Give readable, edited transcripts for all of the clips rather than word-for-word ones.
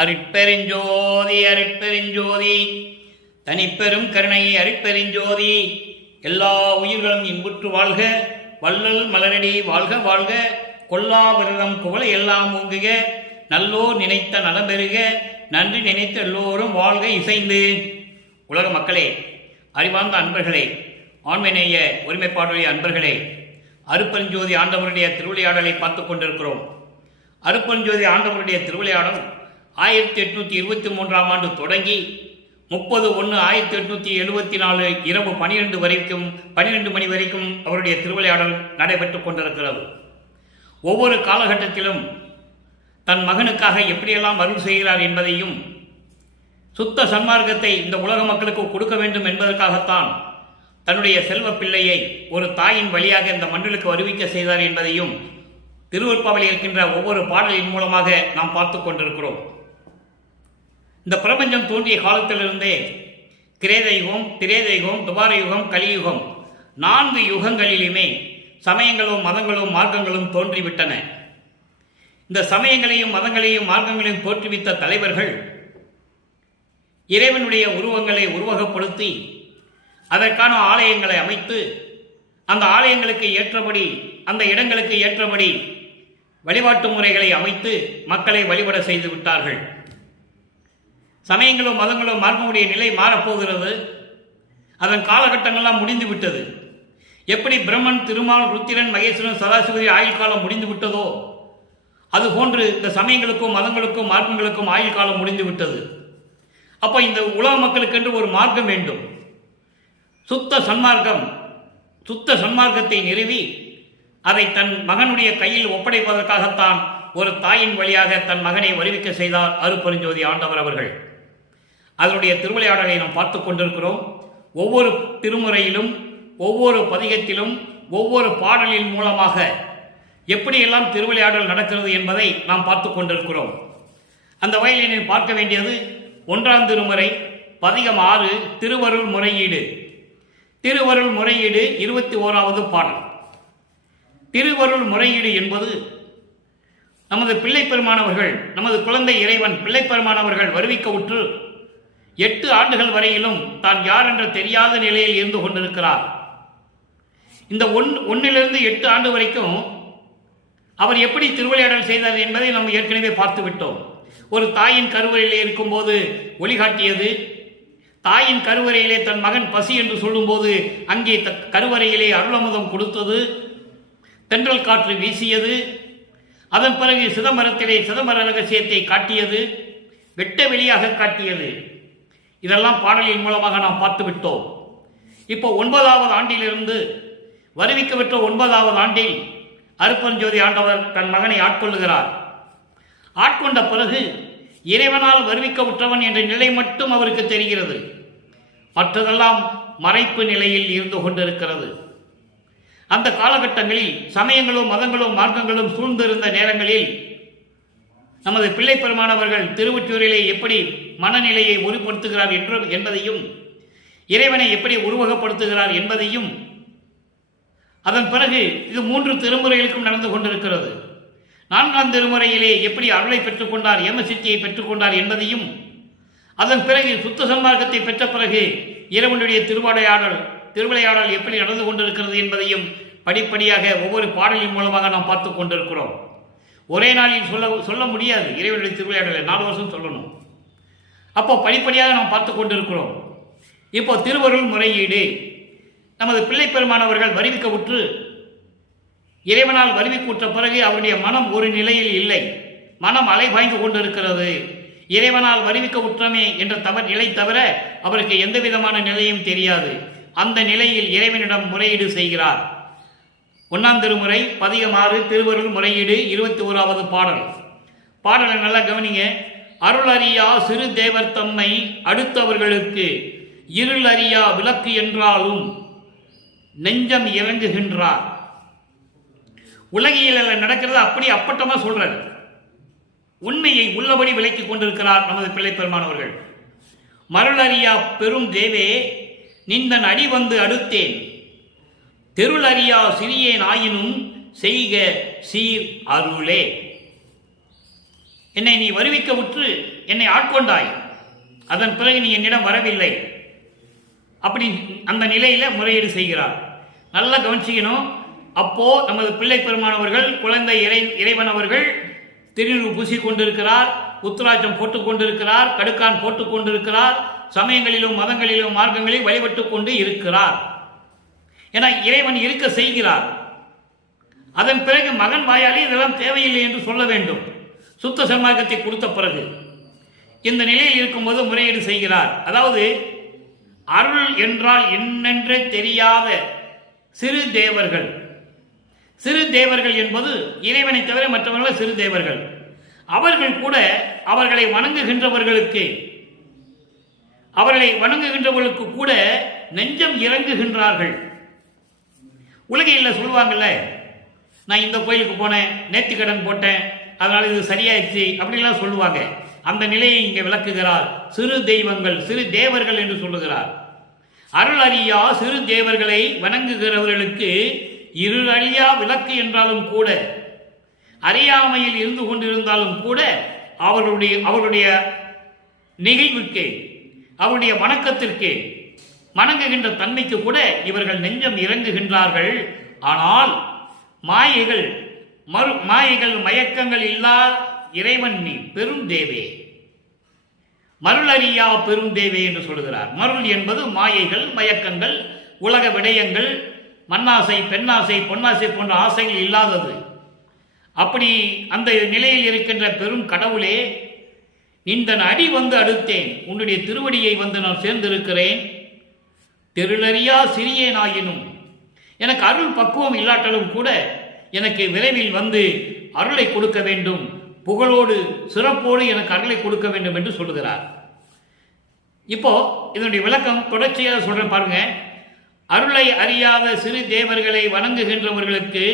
அருட்பெருஞ்சோதி அருட்பெருஞ்சோதி தனிப்பெரும் கருணை அருட்பெருஞ்சோதி. எல்லா உயிர்களும் இன்புற்று வாழ்க, வள்ளல் மலரடி வாழ்க வாழ்க, கொல்லா விரதம் குவளை எல்லாம் ஓங்குக, நல்லோர் நினைத்த நலம் பெறுக, நன்றி நினைத்த எல்லோரும் வாழ்க இசைந்து. உலக மக்களே, அறிவார்ந்த அன்பர்களே, ஆண்மைநேய ஒருமைப்பாடுடைய அன்பர்களே, அருட்பெருஞ்சோதி ஆண்டவருடைய திருவிளையாடலை பார்த்து கொண்டிருக்கிறோம். அருட்பெருஞ்சோதி ஆண்டவருடைய திருவிளையாடல் 1823ஆம் ஆண்டு தொடங்கி 30/1/1874 இரவு 12 மணி வரைக்கும் அவருடைய திருவிளையாடல் நடைபெற்றுக் கொண்டிருக்கிறது. ஒவ்வொரு காலகட்டத்திலும் தன் மகனுக்காக எப்படியெல்லாம் அருள் செய்கிறார் என்பதையும், சுத்த சன்மார்க்கத்தை இந்த உலக மக்களுக்கு கொடுக்க வேண்டும் என்பதற்காகத்தான் தன்னுடைய செல்வ பிள்ளையை ஒரு தாயின் வழியாக இந்த மண்டலுக்கு வருவிக்க செய்தார் என்பதையும் திருவருட்பாவில் இருக்கின்ற ஒவ்வொரு பாடலின் மூலமாக நாம் பார்த்து கொண்டிருக்கிறோம். இந்த பிரபஞ்சம் தோன்றிய காலத்திலிருந்தே கிரேத யுகம், திரேத யுகம், துபார யுகம், கலியுகம் 4 யுகங்களிலுமே சமயங்களும் மதங்களும் மார்க்கங்களும் தோன்றிவிட்டன. இந்த சமயங்களையும் மதங்களையும் மார்க்கங்களையும் தோற்றுவித்த தலைவர்கள் இறைவனுடைய உருவங்களை உருவகப்படுத்தி அதற்கான ஆலயங்களை அமைத்து அந்த ஆலயங்களுக்கு ஏற்றபடி, அந்த இடங்களுக்கு ஏற்றபடி வழிபாட்டு முறைகளை அமைத்து மக்களை வழிபட செய்து விட்டார்கள். சமயங்களும் மதங்களும் மார்க்கமுடைய நிலை மாறப்போகிறது. அதன் காலகட்டங்கள்லாம் முடிந்து விட்டது. எப்படி பிரம்மன், திருமால், ருத்திரன், மகேஸ்வரன், சதாசிவதி ஆயுள் காலம் முடிந்து விட்டதோ அதுபோன்று இந்த சமயங்களுக்கும் மதங்களுக்கும் மார்க்கங்களுக்கும் ஆயுள் காலம் முடிந்து விட்டது. அப்போ இந்த உலக மக்களுக்கென்று ஒரு மார்க்கம் வேண்டும். சுத்த சன்மார்க்கத்தை நிறுவி அதை தன் மகனுடைய கையில் ஒப்படைப்பதற்காகத்தான் ஒரு தாயின் வழியாக தன் மகனை வருவிக்க செய்தார் அருட்பெருஞ்சோதி ஆண்டவர் அவர்கள். அதனுடைய திருவிளையாடலை நாம் பார்த்து கொண்டிருக்கிறோம். ஒவ்வொரு திருமுறையிலும், ஒவ்வொரு பதிகத்திலும், ஒவ்வொரு பாடலின் மூலமாக எப்படியெல்லாம் திருவிளையாடல் நடக்கிறது என்பதை நாம் பார்த்து கொண்டிருக்கிறோம். அந்த வகையில் பார்க்க வேண்டியது 1ஆம் திருமுறை பதிகம் 6 திருவருள் முறையீடு. திருவருள் முறையீடு 21வது பாடல். திருவருள் முறையீடு என்பது நமது பிள்ளை பெருமானவர்கள், நமது குழந்தை இறைவன் பிள்ளை பெருமானவர்கள் வருவிக்க உற்று 8 ஆண்டுகள் வரையிலும் தான் யார் என்ற தெரியாத நிலையில் இருந்து கொண்டிருக்கிறார். இந்த 1லிருந்து 8 ஆண்டு வரைக்கும் அவர் எப்படி திருவிளையாடல் செய்தார் என்பதை நாம் ஏற்கனவே பார்த்து விட்டோம். ஒரு தாயின் கருவறையிலே இருக்கும்போது ஒளிகாட்டியது, தாயின் கருவறையிலே தன் மகன் பசி என்று சொல்லும்போது அங்கே கருவறையிலே அருளமுதம் கொடுத்தது, தென்றல் காற்று வீசியது, அதன் பிறகு சிதம்பரத்திலே சிதம்பர ரகசியத்தை காட்டியது, வெட்ட வெளியாக காட்டியது. இதெல்லாம் பாடலின் மூலமாக நாம் பார்த்து விட்டோம். இப்போ 9வது ஆண்டிலிருந்து வருவிக்க பெற்ற 9வது ஆண்டில் அருட்பெருஞ்சோதி ஆண்டவர் தன் மகனை ஆட்கொள்ளுகிறார். ஆட்கொண்ட பிறகு இறைவனால் வருவிக்க உற்றவன் என்ற நிலை மட்டும் அவருக்கு தெரிகிறது. மற்றதெல்லாம் மறைப்பு நிலையில் இருந்து கொண்டிருக்கிறது. அந்த காலகட்டங்களில் சமயங்களும் மதங்களும் மார்க்கங்களும் சூழ்ந்திருந்த நேரங்களில் நமது பிள்ளை பெருமானவர்கள் திருவொற்றியூரிலே எப்படி மனநிலையை உருப்படுத்துகிறார் என்பதையும், இறைவனை எப்படி உருவகப்படுத்துகிறார் என்பதையும், அதன் பிறகு இது 3 திருமுறைகளுக்கும் நடந்து கொண்டிருக்கிறது. 4ஆம் திருமுறையிலே எப்படி அருளை பெற்றுக்கொண்டார், ஏமசித்தியை பெற்றுக்கொண்டார் என்பதையும், அதன் பிறகு சுத்த சன்மார்க்கத்தை பெற்ற பிறகு இறைவனுடைய திருவிளையாடல் எப்படி நடந்து கொண்டிருக்கிறது என்பதையும் படிப்படியாக ஒவ்வொரு பாடலின் மூலமாக நாம் பார்த்து கொண்டிருக்கிறோம். ஒரே நாளில் சொல்ல முடியாது. இறைவனுடைய திருவிளையாடலை 4 வருஷம் சொல்லணும். அப்போ படிப்படியாக நாம் பார்த்து கொண்டிருக்கிறோம். இப்போ திருவருள் முறையீடு. நமது பிள்ளை பெருமானவர்கள் வருவிக்க உற்று இறைவனால் வருவிக்க பிறகு அவருடைய மனம் ஒரு நிலையில் இல்லை. மனம் அலைபாய்ந்து கொண்டிருக்கிறது. இறைவனால் வருவிக்க உற்றமே என்ற நிலை தவிர அவருக்கு எந்த விதமான நிலையும் தெரியாது. அந்த நிலையில் இறைவனிடம் முறையீடு செய்கிறார். 1ஆம் திருமுறை பதிகம் 6 திருவருள் முறையீடு 21வது பாடல். பாடலை நல்லா கவனிங்க. அருள் அறியா சிறு தேவர் தம்மை அடுத்தவர்களுக்கு இருள் அறியா விளக்கு என்றாலும் நெஞ்சம் இறங்குகின்றார். உலகியல் நடக்கிறது அப்படி அப்பட்டமா சொல்றார். உண்மையை உள்ளபடி விளக்கி கொண்டிருக்கிறார் நமது பிள்ளை பெருமானவர்கள். மருளறியா பெரும் தேவே நிந்தன் அடி வந்து அடுத்தேன், தெருளறியா சிறியேன் ஆயினும் செய்க சீர் அருளே. என்னை நீ வருவிக்க உற்று என்னை ஆட்கொண்டாய், அதன் பிறகு நீ என்னிடம் வரவில்லை. அப்படி அந்த நிலையில முறையீடு செய்கிறார். நல்லா கவனிச்சிக்கணும். அப்போ நமது பிள்ளை பெருமானவர்கள், குழந்தை இறைவன் அவர்கள் திருநீறு பூசி கொண்டிருக்கிறார், உத்திராட்சம் போட்டுக் கொண்டிருக்கிறார், கடுக்கான் போட்டுக் கொண்டிருக்கிறார், சமயங்களிலும் மதங்களிலும் மார்க்கங்களில் வழிபட்டு கொண்டு இருக்கிறார். என இறைவன் இருக்க செய்கிறார். அதன் பிறகு மகன் வாயாலே இதெல்லாம் தேவையில்லை என்று சொல்ல வேண்டும். சுத்த சன்மார்க்கத்தை கொடுத்த பிறகு இந்த நிலையில் இருக்கும்போது முறையீடு செய்கிறார். அதாவது அருள் என்றால் என்னென்றே தெரியாத சிறு தேவர்கள். சிறு தேவர்கள் என்பது இறைவனை தவிர மற்றவர்கள் சிறு தேவர்கள். அவர்கள் கூட அவர்களை வணங்குகின்றவர்களுக்கு கூட நெஞ்சம் இறங்குகின்றார்கள். உலகையில் சொல்லுவாங்கல்ல, நான் இந்த கோயிலுக்கு போனேன், நேர்த்தி கடன் போட்டேன், அதனால இது சரியாயிடுச்சு அப்படிலாம் சொல்லுவாங்க. அந்த நிலையை இங்கே விளக்குகிறார். சிறு தெய்வங்கள், சிறு தேவர்கள் என்று சொல்லுகிறார். அருள் அறியா சிறு தேவர்களை வணங்குகிறவர்களுக்கு இருளழியா விளக்கு என்றாலும் கூட, அறியாமையில் இருந்து கொண்டிருந்தாலும் கூட, அவர்களுடைய நிகழ்வுக்கு, அவருடைய வணக்கத்திற்கு, வணங்குகின்ற தன்மைக்கு கூட இவர்கள் நெஞ்சம் இறங்குகின்றார்கள். ஆனால் மாயைகள் மயக்கங்கள் இல்லா இறைவன் நீ பெரும் தேவே, மருளறியா பெரும் தேவே என்று சொல்கிறார். மருள் என்பது மாயைகள், மயக்கங்கள், உலக விடயங்கள், மண்ணாசை, பெண்ணாசை, பொன்னாசை போன்ற ஆசைகள் இல்லாதது. அப்படி அந்த நிலையில் இருக்கின்ற பெரும் கடவுளே, இந்த அடி வந்து அடுத்தேன், உன்னுடைய திருவடியை வந்து நான் சேர்ந்திருக்கிறேன். தெருளறியா சிறியேனாயினும் எனக்கு அருள் பக்குவம் இல்லாட்டாலும் கூட எனக்கு விரைவில் வந்து அருளை கொடுக்க வேண்டும், புகழோடு சிறப்போடு எனக்கு அருளை கொடுக்க வேண்டும் என்று சொல்லுகிறார். இப்போ இதனுடைய விளக்கம் தொடர்ச்சியாக சொல்றேன் பாருங்க. அருளை அறியாத சிறு தேவர்களை வணங்குகின்றவர்களுக்கு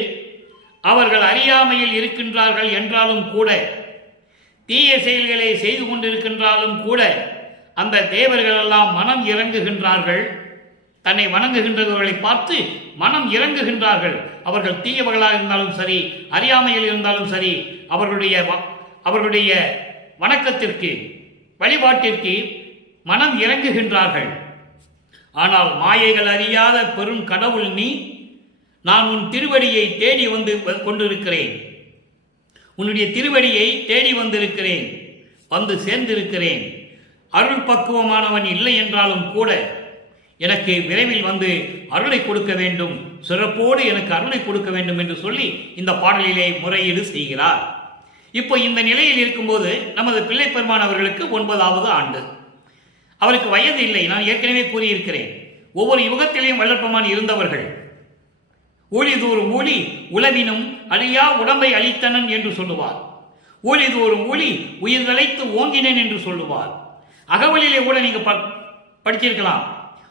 அவர்கள் அறியாமையில் இருக்கின்றார்கள் என்றாலும் கூட, தீய செயல்களை செய்து கொண்டிருக்கின்றாலும் கூட, அந்த தேவர்கள் எல்லாம் மனம் இறங்குகின்றார்கள். தன்னை வணங்குகின்றவர்களை பார்த்து மனம் இறங்குகின்றார்கள். அவர்கள் தீயவர்களாக இருந்தாலும் சரி, அறியாமையில் இருந்தாலும் சரி, அவர்களுடைய வணக்கத்திற்கு, வழிபாட்டிற்கு மனம் இறங்குகின்றார்கள். ஆனால் மாயைகள் அறியாத பெரும் கடவுள் நீ, நான் உன் திருவடியை தேடி வந்து கொண்டிருக்கிறேன், உன்னுடைய திருவடியை தேடி வந்திருக்கிறேன், வந்து சேர்ந்திருக்கிறேன். அருள் பக்குவமானவன் இல்லை என்றாலும் கூட எனக்கு விரைவில் வந்து அருளை கொடுக்க வேண்டும், சிறப்போடு எனக்கு அருளை கொடுக்க வேண்டும் என்று சொல்லி இந்த பாடலிலே முறையீடு செய்கிறார். இப்போ இந்த நிலையில் இருக்கும்போது நமது பிள்ளை பெருமான் அவர்களுக்கு 9வது ஆண்டு. அவருக்கு வயது இல்லை, நான் ஏற்கனவே கூறியிருக்கிறேன். ஒவ்வொரு யுகத்திலேயும் வல்லற்பெருமான் இருந்தவர்கள். ஊழிதோறும் ஊழி உளவினும் அழியா உடம்பை அளித்தனன் என்று சொல்லுவார். ஊழிதோறும் ஊழி உயிர்தழைத்து ஓங்கினேன் என்று சொல்லுவார். அகவலிலே கூட நீங்க படிச்சிருக்கலாம்.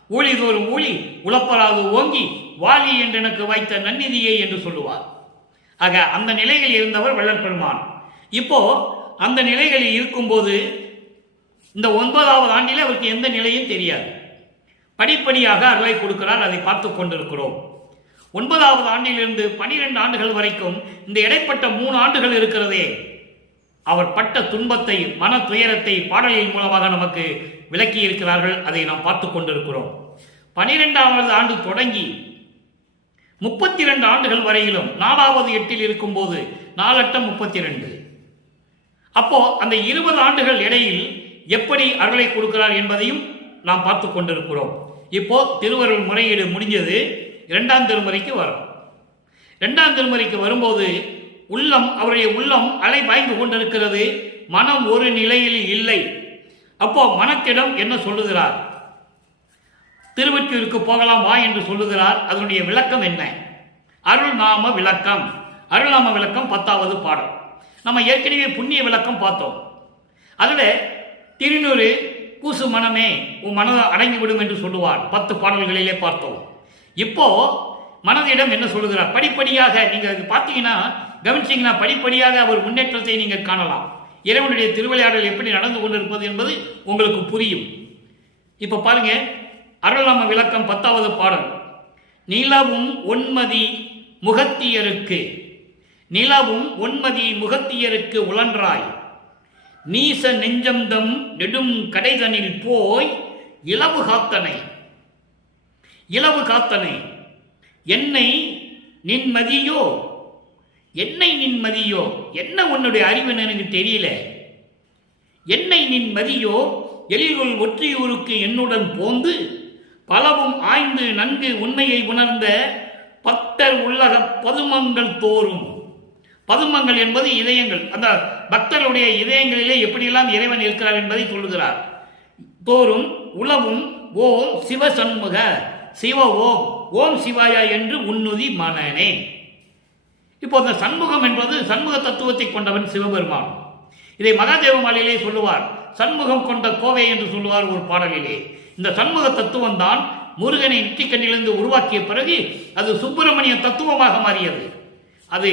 ஊழிதோறும் ஊழி உளப்பராது ஓங்கி வாலி என்று எனக்கு வைத்த நன்னிதியை என்று சொல்லுவார். ஆக அந்த நிலையில் இருந்தவர் வள்ளற்பெருமான். இப்போ அந்த நிலைகளில் இருக்கும்போது இந்த 9வது ஆண்டிலே அவருக்கு எந்த நிலையும் தெரியாது. படிப்படியாக அருளை கொடுக்கிறார், அதை பார்த்து கொண்டிருக்கிறோம். 9வது ஆண்டிலிருந்து 12 ஆண்டுகள் வரைக்கும் இந்த இடைப்பட்ட 3 ஆண்டுகள் இருக்கிறதே, அவர் பட்ட துன்பத்தை, மன துயரத்தை பாடலின் மூலமாக நமக்கு விளக்கி இருக்கிறார்கள். அதை நாம் பார்த்து கொண்டிருக்கிறோம். 12வது ஆண்டு தொடங்கி 32 ஆண்டுகள் வரையிலும் 4வது எட்டில் இருக்கும்போது 4 32. அப்போ அந்த 20 ஆண்டுகள் இடையில் எப்படி அருளை கொடுக்கிறார் என்பதையும் நாம் பார்த்து கொண்டிருக்கிறோம். இப்போ திருவருள் முறையீடு முடிஞ்சது. 2ஆம் திருமுறைக்கு வரும். 2ஆம் திருமுறைக்கு வரும்போது அவருடைய உள்ளம் அலை பாய்ந்து கொண்டிருக்கிறது. மனம் ஒரு நிலையில் இல்லை. அப்போ மனத்திடம் என்ன சொல்லுகிறார்? திருவொற்றியூருக்கு போகலாம் வா என்று சொல்லுகிறார். அதனுடைய விளக்கம் என்ன? அருள்நாம விளக்கம். அருள்நாம விளக்கம் 10வது பாடம். நம்ம ஏற்கனவே புண்ணிய விளக்கம் பார்த்தோம். அதுல திருநூறு பூசு மனமே உன் மனதை அடங்கிவிடும் என்று சொல்லுவார். 10 பாடல்களிலே பார்த்தோம். இப்போ மனதிடம் என்ன சொல்லுகிறார்? படிப்படியாக நீங்க பார்த்தீங்கன்னா, கவனிச்சீங்கன்னா, படிப்படியாக அவர் முன்னேற்றத்தை நீங்க காணலாம். இறைவனுடைய திருவிளையாடல் எப்படி நடந்து கொண்டிருப்பது என்பது உங்களுக்கு புரியும். இப்ப பாருங்க, அருள்நாம விளக்கம் 10வது பாடல். நிலவும் ஒன்மதி முகத்தியருக்கு, நிலவும் ஒன்மதி முகத்தியருக்கு உழன்றாய், நீச நெஞ்சம்தம் நெடும் கடைதனில் போய் இலவு காத்தனை இலவு காத்தனை என்னை நின்மதியோ என்னை நின்மதியோ என்ன உன்னுடைய அறிவு எனக்கு தெரியல என்னை நின்மதியோ எழில்கொள் ஒற்றியூருக்கு என்னுடன் போந்து பலவும் ஆய்ந்து நன்கு உண்மையை உணர்ந்த பக்தர் உள்ளக பதுமங்கள் தோறும் பதுமங்கள் என்பது இதயங்கள் அந்த பக்தருடைய இதயங்களிலே எப்படியெல்லாம் இறைவன் இருக்கிறார் என்பதை சொல்லுகிறார் தோறும் உளவும் ஓம் சிவசண்முக சிவ ஓம் ஓம் சிவாயா என்று உன்னுதி மனனே. இப்போ அந்த சண்முகம் என்பது சண்முக தத்துவத்தை கொண்டவன் சிவபெருமான். இதை மகாதேவ மாலையிலே சொல்லுவார். சண்முகம் கொண்ட கோவை என்று சொல்லுவார் ஒரு பாடலிலே. இந்த சண்முக தத்துவம் தான் முருகனை நெற்றிக்கண்ணிலிருந்து உருவாக்கிய பிறகு அது சுப்பிரமணிய தத்துவமாக மாறியது. அது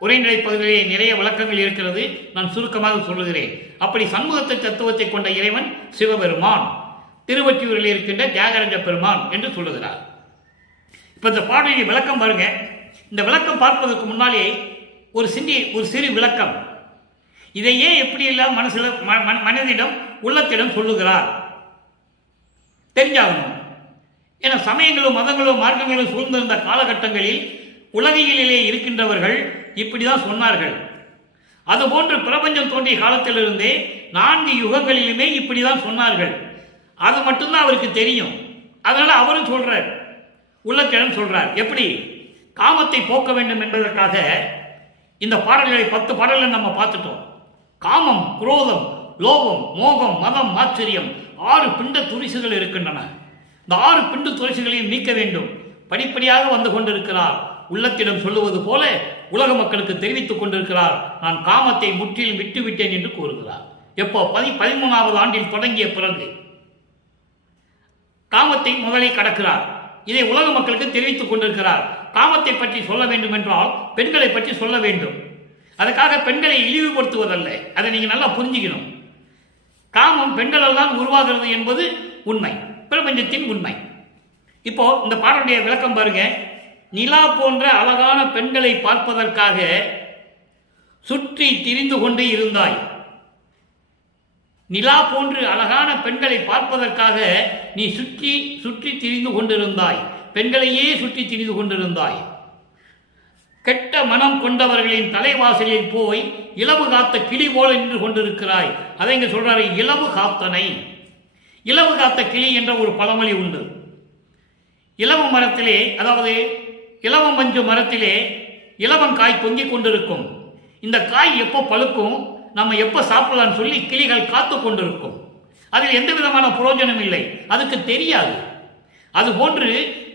உரைநடை பகுதியிலே நிறைய விளக்கங்கள் இருக்கிறது, நான் சுருக்கமாக சொல்லுகிறேன். அப்படி சண்முகத்தை தத்துவத்தை கொண்ட இறைவன் சிவபெருமான், திருவொற்றியூரில் இருக்கின்ற தியாகராஜ பெருமான் என்று சொல்லுகிறார். இப்போ இந்த பாடலின் விளக்கம் பாருங்க. இந்த விளக்கம் பார்ப்பதற்கு முன்னாலே ஒரு சிறு விளக்கம். இதையே எப்படியெல்லாம் மனதிடம் உள்ளத்திடம் சொல்லுகிறார் தெரிஞ்சாகணும். ஏன்னா சமயங்களும் மதங்களும் மார்க்கங்களும் சூழ்ந்திருந்த காலகட்டங்களில் உலகியலிலே இருக்கின்றவர்கள் இப்படிதான் சொன்னார்கள். அதுபோன்று பிரபஞ்சம் தோன்றிய காலத்திலிருந்தே 4 யுகங்களிலுமே இப்படிதான் சொன்னார்கள். அது மட்டும்தான் அவருக்கு தெரியும். அதனால அவரும் சொல்றார், உள்ளத்திடம் சொல்றார். எப்படி காமத்தை போக்க வேண்டும் என்பதற்காக இந்த பாடல்களை 10 பாடல்களை நம்ம பார்த்துட்டோம். காமம், குரோதம், லோகம், மோகம், மதம், ஆச்சரியம் 6 பிண்ட துரிசுகள் இருக்கின்றன. இந்த 6 பிண்ட துரிசுகளையும் நீக்க வேண்டும். படிப்படியாக வந்து கொண்டிருக்கிறார். உள்ளத்திடம் சொல்லுவது போல உலக மக்களுக்கு தெரிவித்துக் கொண்டிருக்கிறார். நான் காமத்தை முற்றிலும் விட்டுவிட்டேன் என்று கூறுகிறார். எப்போ 13வது ஆண்டில் தொடங்கிய பிறகு காமத்தை முதலில் கடக்கிறார். இதை உலக மக்களுக்கு தெரிவித்துக் கொண்டிருக்கிறார். காமத்தை பற்றி சொல்ல வேண்டும் என்றால் பெண்களை பற்றி சொல்ல வேண்டும். அதுக்காக பெண்களை இழிவுபடுத்துவதல்ல. அதை நீங்க நல்லா புரிஞ்சுக்கணும். காமம் பெண்களால் தான் உருவாகிறது என்பது உண்மை, பிரபஞ்சத்தின் உண்மை. இப்போ இந்த பாடலுடைய விளக்கம் பாருங்க. நிலா போன்ற அழகான பெண்களை பார்ப்பதற்காக சுற்றி திரிந்து கொண்டு இருந்தாய். நிலா போன்று அழகான பெண்களை பார்ப்பதற்காக நீ சுற்றி சுற்றி திரிந்து கொண்டிருந்தாய். பெண்களையே சுற்றி திரிந்து கொண்டிருந்தாய். கெட்ட மனம் கொண்டவர்களின் தலைவாசலில் போய் இலவு காத்த கிளி போல நின்று கொண்டிருக்கிறாய். அதை இங்க சொல்றாரு, இலவு காத்தனை. இலவு காத்த கிளி என்ற ஒரு பழமொழி உண்டு. இலவு மரத்திலே, அதாவது இலவம் மஞ்சு மரத்திலே இலவங்காய் தொங்கிக் கொண்டிருக்கும். இந்த காய் எப்போ பழுக்கும், நம்ம எப்போ சாப்பிடலான்னு சொல்லி கிளிகள் காத்து கொண்டிருக்கும். அதில் எந்த விதமான புரோஜனம் இல்லை, அதுக்கு தெரியாது. அதுபோன்று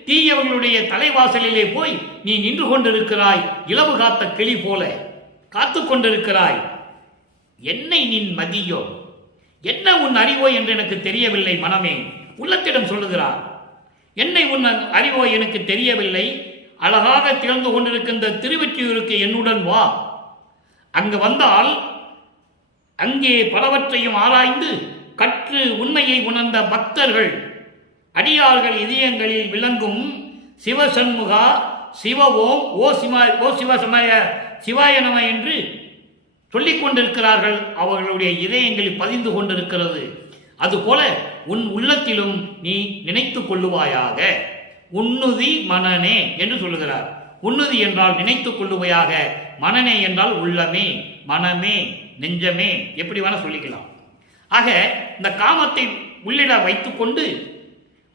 தீயவர்களுடைய தலைவாசலிலே போய் நீ நின்று கொண்டிருக்கிறாய். இலவு காத்த கிளி போல காத்து கொண்டிருக்கிறாய். என்னை நின் மதியோ, என்ன உன் அறிவோ என்று எனக்கு தெரியவில்லை மனமே. உள்ளத்திடம் சொல்லுகிறார், என்னை உன் அறிவோ எனக்கு தெரியவில்லை. அழகாக திறந்து கொண்டிருக்கின்ற திருவொற்றியூருக்கு என்னுடன் வா. அங்கு வந்தால் அங்கே பலவற்றையும் ஆராய்ந்து கற்று உண்மையை உணர்ந்த பக்தர்கள் அடியார்கள் இதயங்களில் விளங்கும் சிவசண்முகா சிவவோம் ஓ சிவசமய சிவாய நம என்று சொல்லிக் கொண்டிருக்கிறார்கள். அவர்களுடைய இதயங்களில் பதிந்து கொண்டிருக்கிறது. அதுபோல உன் உள்ளத்திலும் நீ நினைத்துக் கொள்ளுவாயாக. உன்னுதி மனனே என்று சொல்லுகிறார். உன்னுதி என்றால் நினைத்துக் கொள்ளுவையாக, மனனே என்றால் உள்ளமே, மனமே, நெஞ்சமே, எப்படி வேணா சொல்லிக்கலாம். ஆக இந்த காமத்தை உள்ளிட வைத்துக்கொண்டு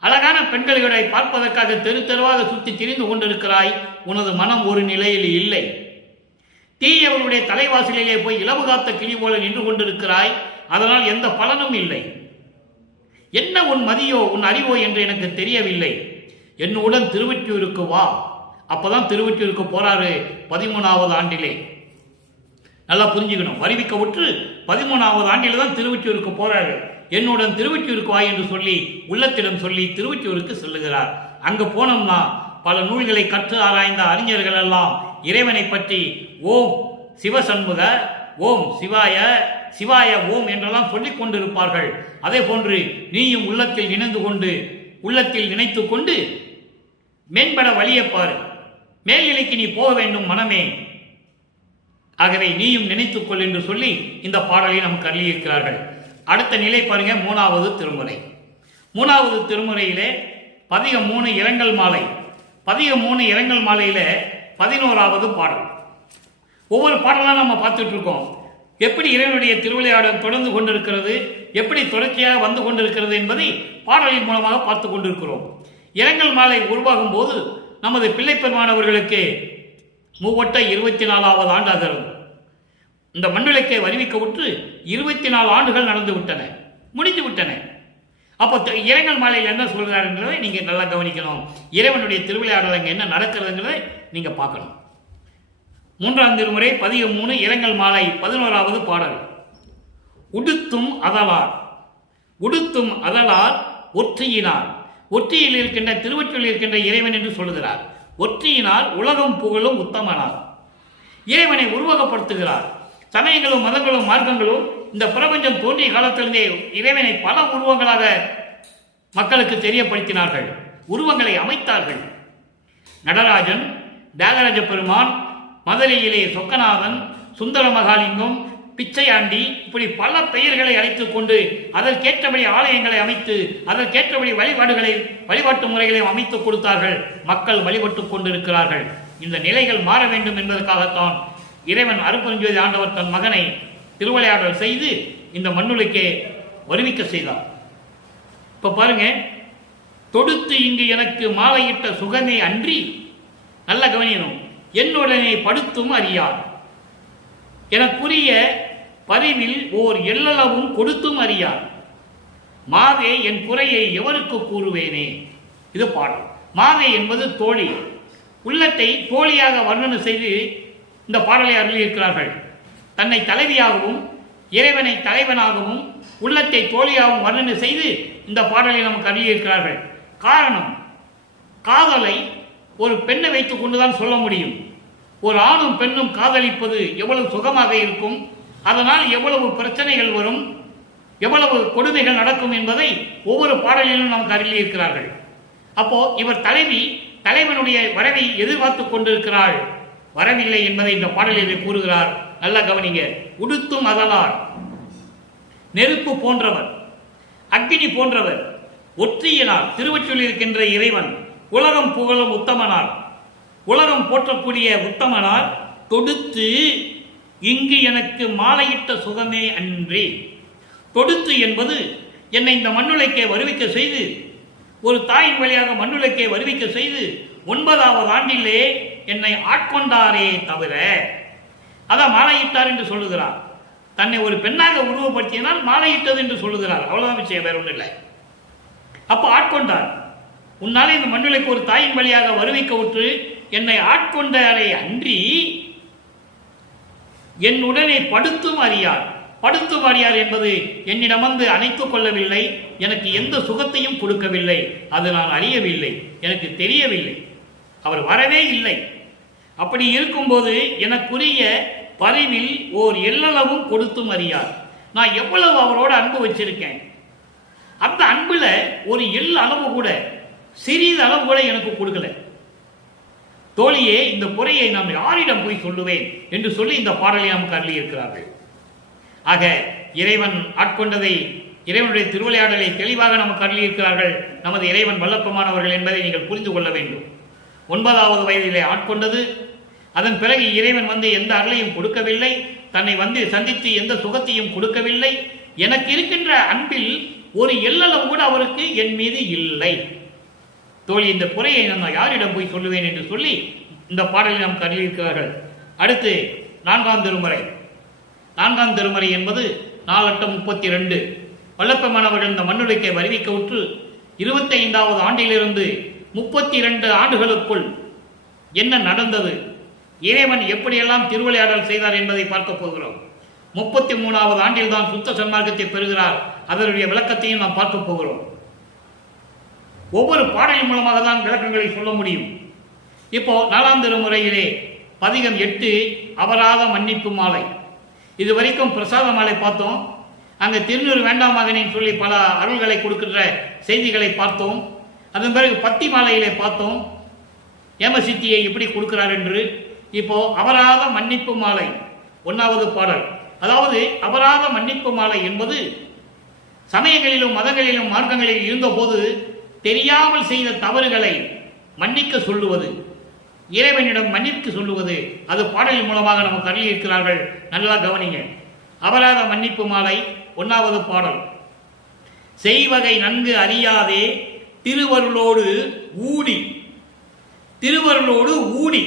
அழகான பெண்களை பார்ப்பதற்காக தெரு தெருவாக சுற்றி திரிந்து கொண்டிருக்கிறாய். உனது மனம் ஒரு நிலையில் இல்லை. தீயவர்களுடைய தலைவாசலிலே போய் இலவு காத்த கிளி போல நின்று கொண்டிருக்கிறாய். அதனால் எந்த பலனும் இல்லை. என்ன உன் மதியோ உன் அறிவோ என்று எனக்கு தெரியவில்லை. என்னுடன் திருவொற்றியூருக்கு வா. அப்பதான் திருவொற்றியூருக்கு போறாரு 13வது ஆண்டிலே. நல்லா புரிஞ்சுக்கணும். வருவிக்க விட்டு 13வது ஆண்டில தான் திருவொற்றியூருக்கு போறாரு. என்னுடன் திருவொற்றியூருக்கு வா என்று சொல்லி உள்ளத்திடம் சொல்லி திருவொற்றியூருக்கு செல்லுகிறார். அங்க போனோம்னா பல நூல்களை கற்று ஆராய்ந்த அறிஞர்கள் எல்லாம் இறைவனை பற்றி ஓம் சிவசண்முக, ஓம் சிவாய, சிவாய ஓம் என்றெல்லாம் சொல்லிக் கொண்டிருப்பார்கள். அதே போன்று நீயும் உள்ளத்தில் நினைந்து கொண்டு, உள்ளத்தில் நினைத்து கொண்டு மேம்பட வழியை பாரு. மேல்நிலைக்கு நீ போக வேண்டும் மனமே. ஆகவே நீயும் நினைத்துக்கொள் என்று சொல்லி இந்த பாடலை நமக்கு அருளியிருக்கிறார்கள். அடுத்த நிலை பாருங்க, மூணாவது திருமுறை. மூணாவது திருமுறையிலே பதிகம் 3 இரங்கல் மாலை. பதிகம் 3 இரங்கல் மாலையில 11வது பாடல். ஒவ்வொரு பாடலாம் நம்ம பார்த்துட்டு இருக்கோம். எப்படி இறைவனுடைய திருவிளையாடல் தொடர்ந்து கொண்டிருக்கிறது, எப்படி தொடர்ச்சியாக வந்து கொண்டிருக்கிறது என்பதை பாடலின் மூலமாக பார்த்து கொண்டிருக்கிறோம். இரங்கல் மாலை உருவாகும் போது நமது பிள்ளைப்பெருமானவர்களுக்கு மூவட்ட 24வது ஆண்டாகிறது. இந்த மண்ணுலக்கை வருவிக்க விட்டு 24 ஆண்டுகள் நடந்து விட்டன, முடிந்து விட்டன. அப்போ இரங்கல் மாலையில் என்ன சொல்கிறார் என்பதை நீங்கள் நல்லா கவனிக்கணும். இறைவனுடைய திருவிளையாடல் அங்கே என்ன நடக்கிறதுங்கிறதை நீங்கள் பார்க்கணும். 3ஆம் திருமுறை பதிகம் 3 இரங்கல் மாலை 11வது பாடல். உடுத்தும் அதலார், உடுத்தும் அதலார் ஒற்றியினார். ஒற்றியில் இருக்கின்ற திருவற்றில் இருக்கின்ற இறைவன் என்று சொல்லுகிறார். ஒற்றியினால் உலகம் புகழும் உத்தமனார். இறைவனை உருவகப்படுத்துகிறார். சமயங்களும் மதங்களும் மார்க்கங்களும் இந்த பிரபஞ்சம் தோன்றிய காலத்திலிருந்தே இறைவனை பல உருவங்களாக மக்களுக்கு தெரியப்படுத்தினார்கள், உருவங்களை அமைத்தார்கள். நடராஜன், தியாகராஜ பெருமான், மதுரையிலே சொக்கநாதன், சுந்தர மகாலிங்கம், பிச்சையாண்டி, இப்படி பல பெயர்களை அழைத்துக் கொண்டு அதற்கேற்றபடி ஆலயங்களை அமைத்து அதற்கேற்றபடி வழிபாட்டு முறைகளை அமைத்துக் கொடுத்தார்கள். மக்கள் வழிபட்டுக் கொண்டிருக்கிறார்கள். இந்த நிலைகள் மாற வேண்டும் என்பதற்காகத்தான் இறைவன் அருட்பெருஞ்சோதி ஆண்டவர் தன் மகனை திருவிளையாடல் செய்து இந்த மண்ணுலக்கே வருவிக்க செய்தார். இப்ப பாருங்க, தொடுத்து இங்கு எனக்கு மாலையிட்ட சுகமே அன்றி, நல்ல கவனியணும், என்னுடனே படுத்தும் அறியார். எனக்குரிய பரிவில் ஓர் எல்லளவும் கொடுத்தும் அறியார். மாவே என் குறையை எவருக்கு கூறுவேனே. இது பாடல். மாவே என்பது தோழி. உள்ளத்தை தோழியாக வர்ணனை செய்து இந்த பாடலை அருளியிருக்கிறார்கள். தன்னை தலைவியாகவும் இறைவனை தலைவனாகவும் உள்ளத்தை தோழியாகவும் வர்ணனை செய்து இந்த பாடலை நமக்கு அருளியிருக்கிறார்கள். காரணம், காதலை ஒரு பெண்ணை வைத்துக் கொண்டுதான் சொல்ல முடியும். ஒரு ஆணும் பெண்ணும் காதலிப்பது எவ்வளவு சுகமாக இருக்கும், அதனால் எவ்வளவு பிரச்சனைகள் வரும், எவ்வளவு கொடுமைகள் நடக்கும் என்பதை ஒவ்வொரு பாடலிலும் நமக்கு அருளியிருக்கிறார்கள். அப்போ இவர் தலைவி தலைவனுடைய வரவை எதிர்பார்த்து கொண்டிருக்கிறாள், வரவில்லை என்பதை இந்த பாடலில் கூறுகிறார். நல்ல கவனிங்க. உடுத்தும் அதலார், நெருப்பு போன்றவர், அக்னி போன்றவர், ஒற்றியினார், திருவற்றில் இருக்கின்ற இறைவன், உலகம் புகழும் உத்தமனார், உலகம் போற்றக்கூடிய உத்தமனார், தொடுத்து இங்கு எனக்கு மாலையிட்ட சுகமே அன்றி. தொடுத்து என்பது என்னை இந்த மண்ணுலக்கே வருவிக்க செய்து, ஒரு தாயின் வழியாக மண்ணுலக்கே வருவிக்க செய்து 9வது ஆண்டிலே என்னை ஆட்கொண்டாரே தவிர, அதான் மாலையிட்டார் என்று சொல்லுகிறார். தன்னை ஒரு பெண்ணாக உருவப்படுத்தினால் மாலையிட்டது என்று சொல்லுகிறார். அவ்வளவுதான் விஷயம், வேற ஒன்றும் இல்லை. அப்போ ஆட்கொண்டார். உன்னாலே இந்த மண்ணுலக்கு ஒரு தாயின் வழியாக வருவிக்க விட்டு என்னை ஆட்கொண்டாரே அன்றி என்னுடனே படுத்தும் அறியார். படுத்தும் அறியார் என்பது என்னிடம் வந்து அணைத்துக் கொள்ளவில்லை, எனக்கு எந்த சுகத்தையும் கொடுக்கவில்லை, அது நான் அறியவில்லை, எனக்கு தெரியவில்லை, அவர் வரவே இல்லை. அப்படி இருக்கும்போது எனக்குரிய பரிவில் ஓர் எல்லளவும் கொடுத்தும் அறியார். நான் எவ்வளவு அவரோட அன்பு வச்சிருக்கேன், அந்த அன்புல ஒரு எள் அளவு கூட, சிறிது அளவு கூட எனக்கு கொடுக்கல. தோழியே, இந்த குறையை நான் யாரிடம் போய் சொல்லுவேன் என்று சொல்லி இந்த பாடலை நமக்கு அருளி இருக்கிறார்கள். ஆக இறைவன் ஆட்கொண்டதை, இறைவனுடைய திருவிளையாடலை தெளிவாக நமக்கு அருளி இருக்கிறார்கள் நமது இறைவன் வல்லப்பமானவர்கள் என்பதை நீங்கள் புரிந்து கொள்ள வேண்டும். 9வது வயதிலே ஆட்கொண்டது. அதன் பிறகு இறைவன் வந்து எந்த அருளையும் கொடுக்கவில்லை, தன்னை வந்து சந்தித்து எந்த சுகத்தையும் கொடுக்கவில்லை. எனக்கு இருக்கின்ற அன்பில் ஒரு எல்லளவு கூட அவருக்கு என் மீது இல்லை. தோழி, இந்த குறையை நான் யாரிடம் போய் சொல்லுவேன் என்று சொல்லி இந்த பாடலில் நமக்கு அருளியிருக்கிறார்கள். அடுத்து 4ஆம் திருமுறை. 4ஆம் திருமுறை என்பது 4:32. வல்லப்பமானவர்கள் இந்த மண்ணுலக்கை வருவிக்க உற்று 25வது ஆண்டிலிருந்து 32 ஆண்டுகளுக்குள் என்ன நடந்தது, இறைவன் எப்படியெல்லாம் திருவிளையாடல் செய்தார் என்பதை பார்க்க போகிறோம். 33வது ஆண்டில் தான் சுத்த சன்மார்க்கத்தை பெறுகிறார். அதனுடைய விளக்கத்தையும் நாம் பார்க்க போகிறோம். ஒவ்வொரு பாடலின் மூலமாக தான் விளக்கங்களை சொல்ல முடியும். இப்போ 4ஆம் திருமுறையிலே பதிகம் 8 அபராத மன்னிப்பு மாலை. இது வரைக்கும் பிரசாத மாலை பார்த்தோம். அங்கே திருநூறு வேண்டாம் மகனின்னு சொல்லி பல அருள்களை கொடுக்கின்ற செய்திகளை பார்த்தோம். அதன் பிறகு பத்தி மாலையிலே பார்த்தோம் ஏமசித்தியை எப்படி கொடுக்கிறார் என்று. இப்போ அபராத மன்னிப்பு மாலை, 1வது பாடல். அதாவது அபராத மன்னிப்பு மாலை என்பது சமயங்களிலும் மதங்களிலும் மார்க்கங்களில் இருந்தபோது தெரியாமல் செய்த தவறுகளை மன்னிக்க சொல்லுவது, இறைவனிடம் மன்னிப்பு சொல்லுவது, அது பாடலின் மூலமாக நமக்கு அருளி இருக்கிறார்கள். நல்லா கவனிங்க. அபராத மன்னிப்பு மாலை 1வது பாடல். செய்வகை நன்கு அறியாதே திருவருளோடு ஊடி. திருவருளோடு ஊடி.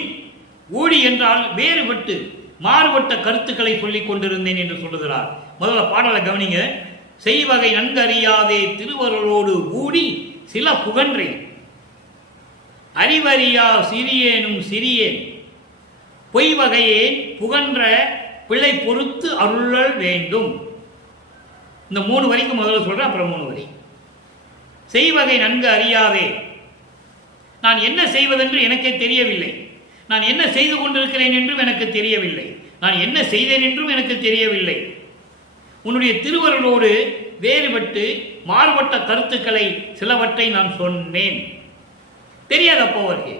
ஊடி என்றால் வேறுபட்டு மாறுபட்ட கருத்துக்களை சொல்லிக் கொண்டிருந்தேன் என்று சொல்லுகிறார். முதல்ல பாடலை கவனிங்க. செய்வகை நன்கு அறியாதே திருவருளோடு ஊடி சில புகன்றேன், அறிவறியா சிறியேனும் சிறியேன், பொய் வகையேன் புகன்ற பிழை பொறுத்து அருளல் வேண்டும். இந்த 3 வரிக்கு முதல்ல சொல்றேன், அப்புறம் 3 வரி. செய்வகை நன்கு அறியாதே, நான் என்ன செய்வதென்று எனக்கே தெரியவில்லை, நான் என்ன செய்து கொண்டிருக்கிறேன் என்றும் எனக்கு தெரியவில்லை, நான் என்ன செய்தேன் என்றும் எனக்கு தெரியவில்லை. உன்னுடைய திருவருளோடு வேறுபட்டு மாறுபட்ட கருத்துக்களை சிலவற்றை நான் சொன்னேன். தெரியாதப்போ அவருக்கு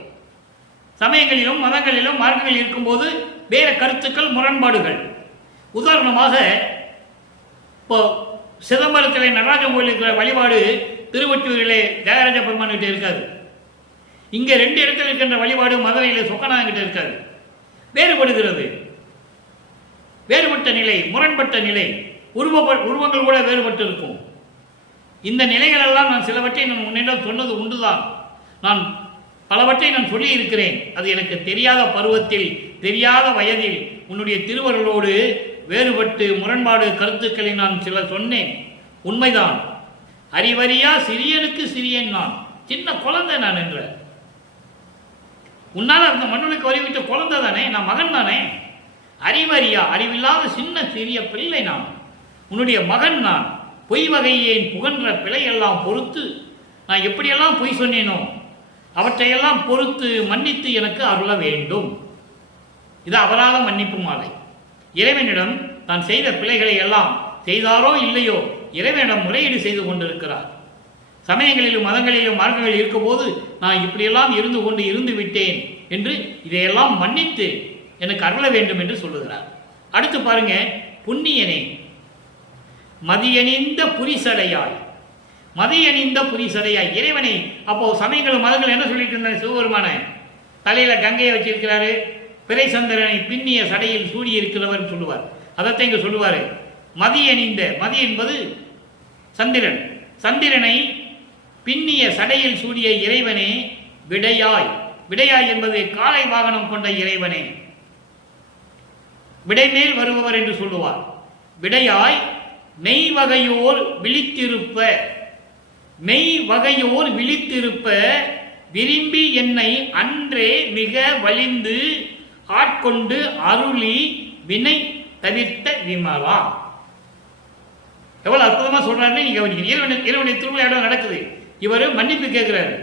சமயங்களிலும் மதங்களிலும் மார்க்கங்கள் இருக்கும்போது வேற கருத்துக்கள், முரண்பாடுகள். உதாரணமாக இப்போ சிதம்பரத்தில் நடராஜன் கோயில் இருக்கிற வழிபாடு திருவொற்றியூரிலே தியாகராஜ பெருமான் கிட்ட இருக்காது. இங்கே 2 இடத்தில் இருக்கின்ற வழிபாடு மதுரையில் சொக்கநாதன் கிட்ட இருக்காது. வேறுபடுகிறது. வேறுபட்ட நிலை, முரண்பட்ட நிலை, உருவங்கள் கூட வேறுபட்டு இருக்கும். இந்த நிலைகளெல்லாம் நான் சிலவற்றை நான் உன்னிடம் சொன்னது உண்டுதான். நான் பலவற்றை நான் சொல்லி இருக்கிறேன். அது எனக்கு தெரியாத பருவத்தில், தெரியாத வயதில் உன்னுடைய திருவருளோடு வேறுபட்டு முரண்பாடு கருத்துக்களை நான் சில சொன்னேன். உண்மைதான். அறிவறியா சிறியனுக்கு சிறியன் நான், சின்ன குழந்தை நான் என்ற. உன்னால் அந்த மண்ணுக்கு வரிவிட்ட குழந்தை தானே, நான் மகன் தானே. அறிவறியா, அறிவில்லாத சின்ன சிறிய பிள்ளை நான், உன்னுடைய மகன் நான். பொய் வகையேன் புகன்ற பிழையெல்லாம் பொறுத்து, நான் எப்படியெல்லாம் பொய் சொன்னேனோ அவற்றையெல்லாம் பொறுத்து மன்னித்து எனக்கு அருள வேண்டும். இது அபராத மன்னிப்பு மாலை. இறைவனிடம் தான் செய்த பிழைகளை எல்லாம் செய்தாரோ இல்லையோ இறைவனிடம் முறையீடு செய்து கொண்டிருக்கிறார். சமயங்களிலும் மதங்களிலும் மார்க்கங்களில் இருக்கும்போது நான் இப்படியெல்லாம் இருந்து கொண்டு இருந்து விட்டேன் என்று இதையெல்லாம் மன்னித்து எனக்கு அருள வேண்டும் என்று சொல்லுகிறார். அடுத்து பாருங்க. புண்ணியனே மதியணிந்த புரிசடையாய். மதியணிந்த புரிசடையாய் இறைவனை. அப்போ சமயங்களும் மதங்கள் என்ன சொல்லிட்டு இருந்தாங்க? சிவபெருமான தலையில கங்கையை வச்சிருக்கிறாரு, பிறை சந்திரனை பின்னிய சடையில் சூடி இருக்கிறவர் சொல்லுவார். அதைத்தான் இங்க சொல்லுவாரு. மதியணிந்த, மதி என்பது சந்திரன், சந்திரனை பின்னிய சடையில் சூடிய இறைவனே விடையாய். விடையாய் என்பது காலை வாகனம் கொண்ட இறைவனே, விடைமேல் வருபவர் என்று சொல்லுவார். விடையாய் மெய் வகையோர் விழித்திருப்ப, மெய் வகையோர் விழித்திருப்ப விரும்பி என்னை அன்றே மிக வலிந்து ஆட்கொண்டு அருளி வினை தவிர்த்த விமலா. எவ்வளவு அற்புதமா சொல்றாருன்னு நீங்க இறைவனுடைய திருவிளையாடம் நடக்குது. இவர் மன்னிப்பு கேட்கிறாரு.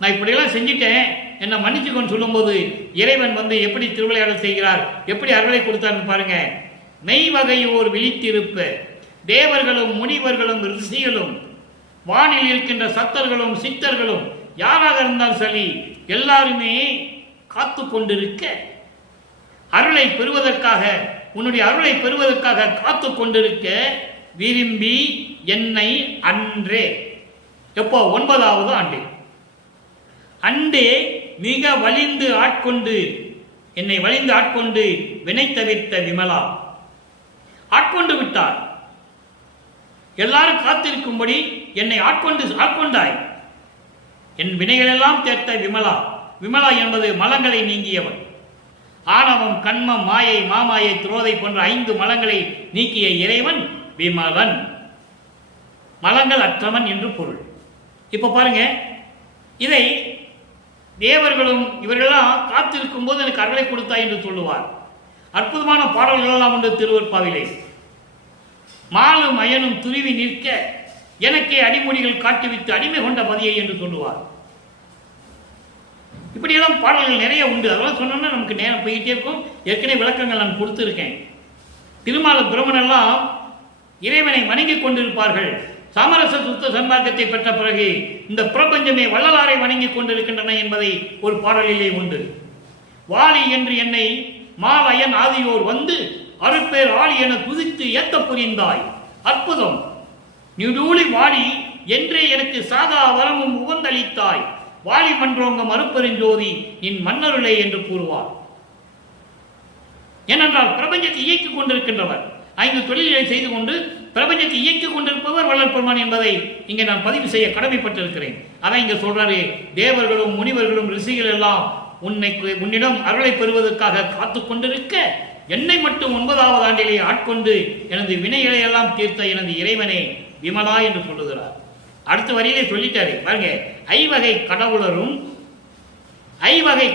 நான் இப்படியெல்லாம் செஞ்சுட்டேன், என்னை மன்னிச்சுக்கொண்டு சொல்லும்போது இறைவன் வந்து எப்படி திருவிளையாடல் செய்கிறார், எப்படி அருளை கொடுத்தார்னு பாருங்க. மெய் வகையோர் விழித்திருப்ப, தேவர்களும் முனிவர்களும் ரிஷிகளும் வானில் இருக்கின்ற சத்தர்களும் சித்தர்களும் யாராக இருந்தாலும் சரி எல்லாருமே காத்து கொண்டிருக்க, அருளை பெறுவதற்காக, உன்னுடைய அருளை பெறுவதற்காக காத்து கொண்டிருக்க விரும்பி என்னை அன்றே, எப்போ 9வது ஆண்டு அண்டே மிக வலிந்து ஆட்கொண்டு, என்னை வலிந்து ஆட்கொண்டு வினை தவிர்த்த விமலா. ஆட்கொண்டு விட்டார். எல்லாரும் காத்திருக்கும்படி என்னை ஆட்கொண்டாய். என் வினைகளெல்லாம் தேர்த்த விமலா. விமலா என்பது மலங்களை நீங்கியவன். ஆணவம், கண்மம், மாயை, மாமாயை, துரோதை போன்ற 5 மலங்களை நீக்கிய இறைவன் விமலன், மலங்கள் அற்றவன் என்று பொருள். இப்ப பாருங்க, இதை தேவர்களும் இவர்களெல்லாம் காத்திருக்கும் போது எனக்கு அருளை கொடுத்தாய் என்று சொல்லுவார். அற்புதமான பாடல்கள் எல்லாம் உண்டு திருவருட்பாவிலே. மாலும் அயனும் துருவி நிற்க எனக்கே அடிமொழிகள் காட்டுவித்து அடிமை கொண்ட பதியை என்று சொல்லுவார். இப்படியெல்லாம் பாடல்கள் நிறைய உண்டு. அதெல்லாம் சொன்னோம்னா நமக்கு நேரம் போயிட்டே இருக்கும். ஏற்கனவே விளக்கங்கள் நான் கொடுத்திருக்கேன். திருமால பிரம்மன் எல்லாம் இறைவனை வணங்கிக் கொண்டிருப்பார்கள். சமரச சுத்த சன்மார்க்கத்தை பெற்ற பிறகு இந்த பிரபஞ்சமே வள்ளலாரை வணங்கிக் கொண்டிருக்கின்றன என்பதை ஒரு பாடலிலே உண்டு. வாலி என்று என்னை மாலயன் ஆதியோர் வந்து அருட்பேர் ஆளி என துதித்து ஏத்த புரிந்தாய். அற்புதம்! நிடூழி வாழி என்றே எனக்கு சாதா வரமும் உகந்தளித்தாய். வாழி மன்றோங்க மறுப்பெருஞ்சோதி நின் மன்னருளே என்று கூறுவார். ஏனென்றால் பிரபஞ்சத்தை இயக்கிக் கொண்டிருக்கின்றவர், 5 தொழில்களை செய்து கொண்டு பிரபஞ்சத்தை இயக்கிக் கொண்டிருப்பவர் வள்ளல் பெருமான் என்பதை இங்கே நான் பதிவு செய்ய கடமைப்பட்டிருக்கிறேன். அதை இங்க சொல்றாரு, தேவர்களும் முனிவர்களும் ரிஷிகள் எல்லாம் உன்னிடம் அருளை பெறுவதற்காக காத்து கொண்டிருக்க என்னை மட்டும் 9வது ஆண்டிலே ஆட்கொண்டு எனது வினைகளை எல்லாம் தீர்த்த எனது இறைவனே விமலா என்று சொல்லுகிறார். அடுத்த வரியிலே சொல்லிட்டாரு பாருங்க, ஐவகை கடவுளரும் ஐவகை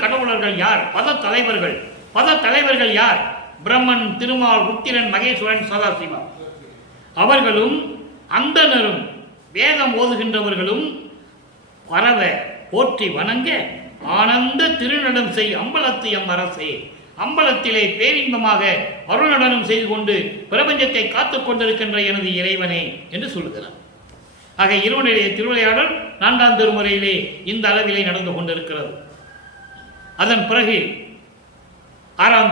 கடவுளர்கள் யார்? பத தலைவர்கள் யார்? பிரம்மன், திருமால், ருத்திரன், மகேஸ்வரன், சதாசிவா. அவர்களும் அந்தனரும் வேதம் ஓதுகின்றவர்களும் பரவ போற்றி வணங்க ஆனந்த திருநடம் செய் அம்பலத்து எம் அரசே. அம்பலத்திலே பேரின்பமாக அருள்நடனம் செய்து கொண்டு பிரபஞ்சத்தை காத்துக் கொண்டிருக்கின்ற எனது இறைவனே என்று சொல்லுகிறார். ஆக இறைவனுடைய திருவிளையாடல் 4ஆம் திருமுறையிலே இந்த அளவிலே நடந்து கொண்டிருக்கிறது. அதன் பிறகு 6ஆம்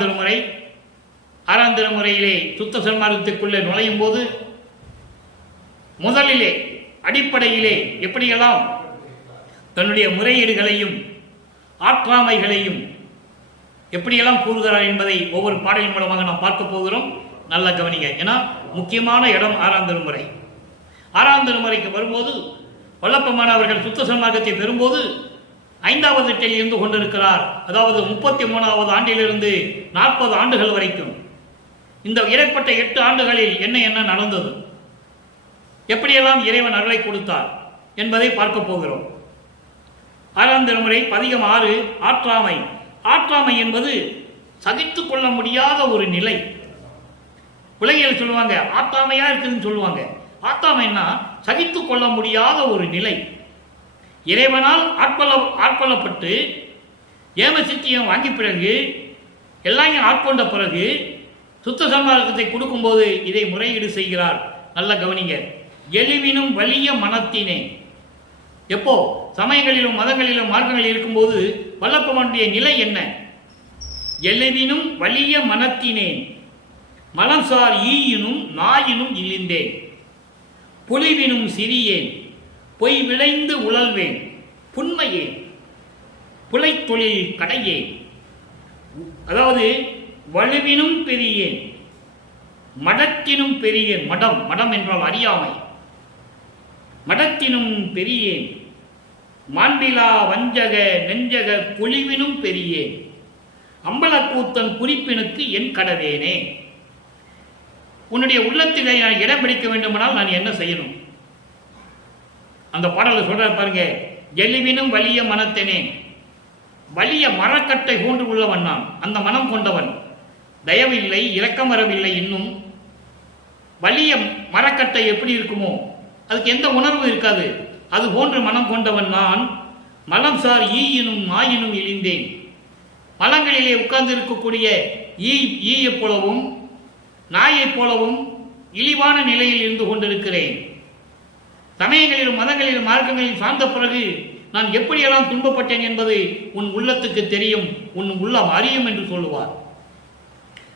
திருமுறையிலே சுத்த சன்மார்க்கத்துக்குள்ளே நுழையும் போது முதலிலே அடிப்படையிலே எப்படியெல்லாம் தன்னுடைய முறையீடுகளையும் ஆற்றாமைகளையும் எப்படியெல்லாம் கூறுகிறார் என்பதை ஒவ்வொரு பாடலின் மூலமாக நாம் பார்க்க போகிறோம். நல்ல கவனிங்க. ஏன்னா முக்கியமான இடம் 6ஆம் திருமுறை. 6ஆம் திருமுறைக்கு வரும்போது வல்லப்பெருமான் அவர்கள் சுத்த சன்மார்க்கத்தை பெறும்போது 5வது எட்டில் இருந்து கொண்டிருக்கிறார். அதாவது 33வது ஆண்டிலிருந்து 40 ஆண்டுகள் வரைக்கும் இந்த இடைப்பட்ட 8 ஆண்டுகளில் என்ன நடந்தது, எப்படியெல்லாம் இறைவன் அருளை கொடுத்தார் என்பதை பார்க்க போகிறோம். 6ஆம் திருமுறை பதிகம் 6 ஆற்றாமை. ஆற்றாமை என்பது சகித்துக் கொள்ள முடியாத ஒரு நிலை. உலகில் சொல்லுவாங்க ஆற்றாமையா இருக்குதுன்னு சொல்லுவாங்க. ஆற்றாமைன்னா சகித்துக் கொள்ள முடியாத ஒரு நிலை. இறைவனால் ஆட்கொள்ளப்பட்டு ஏமசித்தியம் வாங்கி பிறகு எல்லாம் ஆட்கொண்ட பிறகு சுத்த சன்மார்க்கத்தை கொடுக்கும்போது இதை முறையீடு செய்கிறார். நல்ல கவனிங்க. எளிவினும் வலிய மனத்தினே. எப்போ சமயங்களிலும் மதங்களிலும் மார்க்கங்களில் இருக்கும்போது வல்லப்பெருமானுடைய நிலை என்ன? எளிவினும் வலிய மனத்தினேன் மலம்சார் ஈயினும் நாயினும் இழிந்தேன் புலிவினும் சிறியேன் பொய் விளைந்து உழல்வேன் புண்மையேன் புலைத்தொழில் கடையேன். அதாவது வலுவினும் பெரியேன் மடத்தினும் பெரியேன். மடம் என்றால் அறியாமை. மடத்தினும் பெரியேன் மாண்பிலா வஞ்சக நெஞ்சக பொலிவினும் பெரியேன் அம்பலக்கூத்தன் குறிப்பினுக்கு என் கடவேனே. உன்னுடைய உள்ளத்திலே நான் இடம் பிடிக்க வேண்டுமானால் நான் என்ன செய்யணும்? அந்த பாடலை சொல்ற பாருங்க. எளிவினும் வலிய மனத்தனே. வலிய மரக்கட்டை போன்று உள்ளவன் நான், அந்த மனம் கொண்டவன். தயவில்லை, இரக்கம் வரவில்லை. இன்னும் வலிய மரக்கட்டை எப்படி இருக்குமோ அதுக்கு எந்த உணர்வு இருக்காது. அது போன்று மனம் கொண்டவன் நான். மலம் சார் ஈயினும் நாயினும் இழிந்தேன். மலங்களிலே உட்கார்ந்து இருக்கக்கூடிய ஈயை போலவும் நாயைப் போலவும் இழிவான நிலையில் இருந்து கொண்டிருக்கிறேன். சமயங்களிலும் மதங்களிலும் மார்க்கங்களில் சார்ந்த பிறகு நான் எப்படியெல்லாம் துன்பப்பட்டேன் என்பது உன் உள்ளத்துக்கு தெரியும், உன் உள்ளம் அறியும் என்று சொல்லுவார்.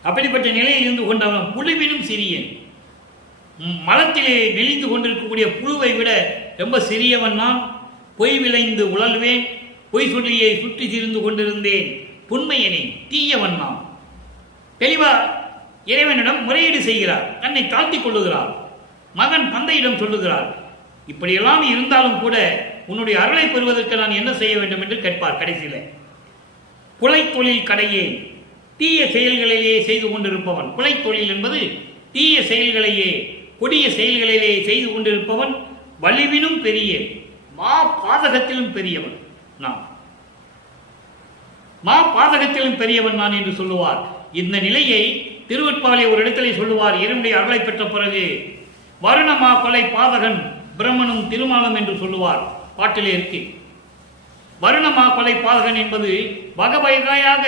அப்படிப்பட்ட நிலையில் இருந்து கொண்டவன் புழுவினும் சிறியன். மலத்திலே நெளிந்து கொண்டிருக்கக்கூடிய புழுவை விட ரொம்ப சிறியவன் நான். பொய் விளைந்து உழல்வேன், பொய் சொல்லியை சுற்றி திரிந்து கொண்டிருந்தேன் புண்மையனே, தீயவன் நான். தெளிவா இறைவனிடம் முறையீடு செய்கிறார், தன்னை தாழ்த்திக் கொள்ளுகிறார். மகன் தந்தையிடம் சொல்லுகிறார், இப்படியெல்லாம் இருந்தாலும் கூட உன்னுடைய அருளை பெறுவதற்கு நான் என்ன செய்ய வேண்டும் என்று கேட்பார். கடைசியில் புலை தொழில் கடையே, தீய செயல்களிலே செய்து கொண்டிருப்பவன். புலை தொழில் என்பது தீய செயல்களையே கொடிய செயல்களிலே செய்து கொண்டிருப்பவன். வலிவினும் பெரிய மா பாதகத்திலும் பெரியவன் நான், மா பாதகத்திலும் பெரியவன் நான் என்று சொல்லுவார். இந்த நிலையை திருவற்பாலை ஒரு இடத்திலே சொல்லுவார். இறைவனுடைய அருளை பெற்ற பிறகு வருணமா கொலை பாதகன் பிரம்மனும் திருமாலும் என்று சொல்லுவார். பாட்டிலே இருக்கு. வருணமா கொலை பாதகன் என்பது வகையாக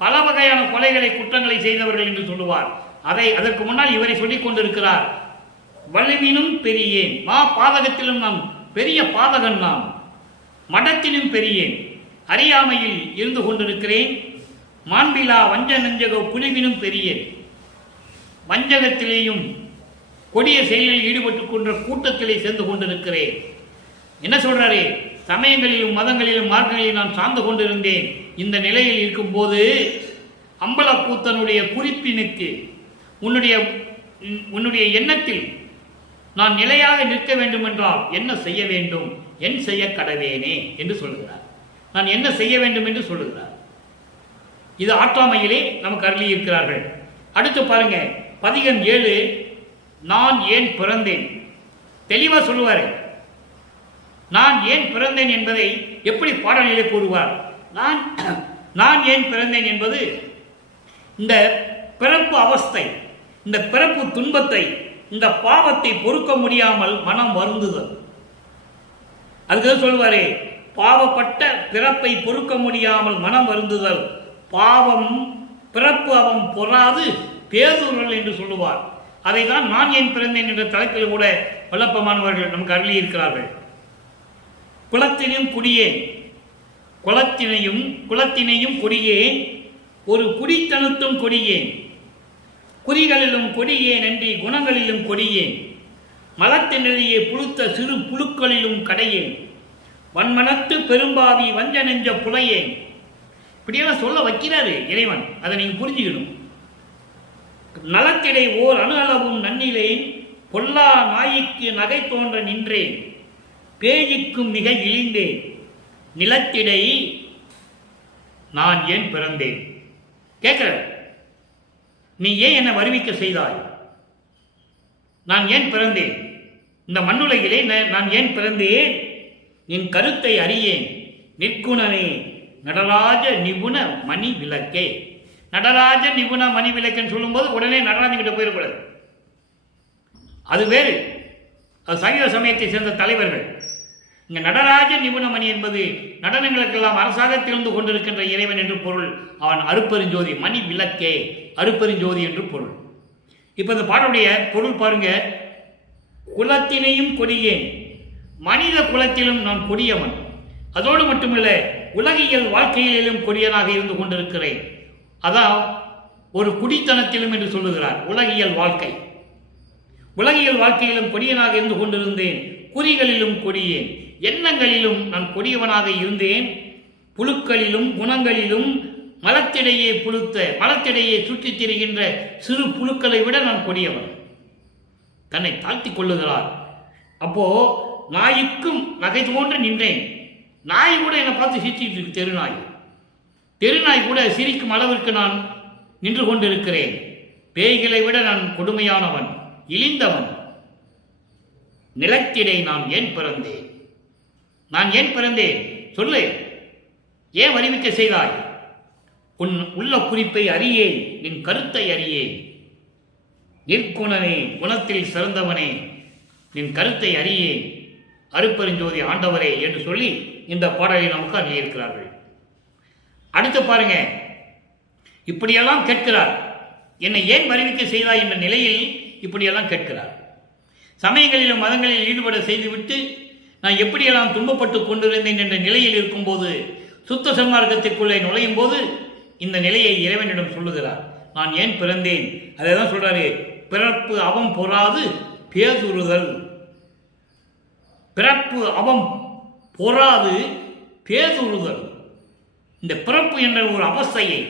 பல வகையான கொலைகளை குற்றங்களை செய்தவர்கள் என்று சொல்லுவார். அதற்கு முன்னால் இவரை சொல்லிக் கொண்டிருக்கிறார். வலிவினும் பெரியேன், மா பாதகத்திலும் நான் பெரிய பாதகன் நான், மடத்திலும் பெரியேன், அறியாமையில் இருந்து கொண்டிருக்கிறேன், மாண்பிலா வஞ்ச நெஞ்சக குழுவினும் பெரிய வஞ்சகத்திலேயும் கொடிய செயலில் ஈடுபட்டுக் கொண்ட கூட்டத்திலே சேர்ந்து கொண்டிருக்கிறேன். என்ன சொல்றாரு? சமயங்களிலும் மதங்களிலும் மார்க்கங்களிலும் நான் சார்ந்து கொண்டிருந்தேன். இந்த நிலையில் இருக்கும்போது அம்பலக்கூத்தனுடைய குறிப்பினுக்கு உன்னுடைய எண்ணத்தில் நான் நிலையாக நிற்க வேண்டும் என்றால் என்ன செய்ய வேண்டும்? என் செய்ய கடவேனே என்று சொல்லுகிறார். நான் என்ன செய்ய வேண்டும் என்று சொல்லுகிறார். இது ஆற்றாமையிலே நமக்கு அருளி இருக்கிறார்கள். அடுத்து பாருங்க, பதிகம் 7, நான் ஏன் பிறந்தேன். தெளிவா சொல்லுவாரு. நான் ஏன் பிறந்தேன் என்பதை எப்படி பாடலிலே கூறுவார்? நான் ஏன் பிறந்தேன் என்பது இந்த பிறப்பு அவஸ்தை, இந்த பிறப்பு துன்பத்தை, இந்த பாவத்தை பொறுக்க முடியாமல் மனம் வருந்துதல். அதுக்கு சொல்லுவாரே, பாவப்பட்ட பிறப்பை பொறுக்க முடியாமல் மனம் வருந்துதல், பாவம் பிறப்பு அவன் பொறாது பேதுருள் என்று சொல்லுவார். அதை தான் நான் ஏன் பிறந்தேன் என்ற தலைப்பில் கூட வல்லப்பமானவர்கள் நமக்கு அருளி இருக்கிறார்கள். குலத்தினையும் குடியேன், குலத்தினையும் கொடியேன், ஒரு குடித்தனத்தும் கொடியேன், குறிகளிலும் கொடியேன் அன்றி குணங்களிலும் கொடியேன், மலத்தினரையே புழுத்த சிறு புழுக்களிலும் கடையேன், வன்மனத்து பெரும்பாவி வஞ்ச நெஞ்ச புலையேன். இப்படியெல்லாம் சொல்ல வைக்கிறாரு இறைவன். அதை நீங்க புரிஞ்சுக்கணும். நலத்திடை ஓர் அணு அளவும் நன்னிலேன், பொல்லா நாய்க்கு நகை தோன்ற நின்றேன், பேய்க்கும் மிக இழிந்தேன், நிலத்திடை நான் ஏன் பிறந்தேன். கேட்கிற, நீ ஏன் என்னை வருவிக்க செய்தாய்? நான் ஏன் பிறந்தேன்? இந்த மண்ணுலகிலே நான் ஏன் பிறந்தேன்? என் கருத்தை அறியேன், நிற்குணனே நடராஜ நிபுண மணி விளக்கே. நடராஜ நிபுண மணி விளக்குன்னு சொல்லும்போது உடனே நடராஜன் கிட்ட போயிடக்கூடாது. அது வேறு, அது சைவ சமயத்தை சேர்ந்த தலைவர்கள். இங்க நடராஜ நிபுணமணி என்பது நடனங்களுக்கெல்லாம் அரசாக திகழ்ந்து கொண்டிருக்கின்ற இறைவன் என்று பொருள். அவன் அருப்பெருஞ்சோதி, மணி விளக்கே, அருப்பெருஞ்சோதி என்று பொருள். இப்ப இந்த பாடலுடைய பொருள் பாருங்க. குலத்தினையும் கொடியேன், மனித குலத்திலும் நான் கொடியவன். அதோடு மட்டுமல்ல, உலகியல் வாழ்க்கையிலும் கொடியனாக இருந்து கொண்டிருக்கிறேன். அதான் ஒரு குடித்தனத்திலும் என்று சொல்லுகிறார். உலகியல் வாழ்க்கையிலும் கொடியனாக இருந்து கொண்டிருந்தேன். குறிகளிலும் கொடியேன், எண்ணங்களிலும் நான் கொடியவனாக இருந்தேன். புழுக்களிலும் குணங்களிலும் மலத்திடையே சுற்றித் திரிகின்ற சிறு புழுக்களை விட நான் கொடியவன். தன்னை தாழ்த்தி கொள்ளுகிறார். அப்போ நாய்க்கும் நகை தோன்று நின்றேன். நாய் கூட என்னை பார்த்து சிரிச்சிட்டு இருக்கு. தெருநாய் கூட சிரிக்கும் அளவிற்கு நான் நின்று கொண்டிருக்கிறேன். பேய்களை விட நான் கொடுமையானவன், இழிந்தவன். நிலத்திடை நான் ஏன் பிறந்தேன்? சொல்லு, ஏன் வருவிக்க செய்தாய்? உன் உள்ள குறிப்பை அறியேன், நின் கருத்தை அறியேன். நிற்குணனே, குணத்தில் சிறந்தவனே, நின் கருத்தை அறியேன், அருப்பெருஞ்சோதி ஆண்டவரே என்று சொல்லி இந்த பாடலை நமக்கு அறியிருக்கிறார்கள். அடுத்து பாருங்க, இப்படியெல்லாம் கேட்கிறார். என்னை ஏன் வருவிக்க செய்தாய் என்ற நிலையில் இப்படியெல்லாம் கேட்கிறார். சமயங்களிலும் மதங்களில் ஈடுபட செய்துவிட்டு நான் எப்படியெல்லாம் துன்பப்பட்டு கொண்டிருந்தேன் என்ற நிலையில் இருக்கும்போது, சுத்த சன்மார்க்கத்திற்குள்ளே நுழையும் போது இந்த நிலையை இறைவனிடம் சொல்லுகிறார். நான் ஏன் பிறந்தேன்? அதை தான் சொல்றாரு. பிறப்பு அவம் பொறாது பேதுறுதல். பிறப்பு அவம் பொறாது பேதுறுதல். இந்த பிறப்பு என்ற ஒரு அவஸ்தையை,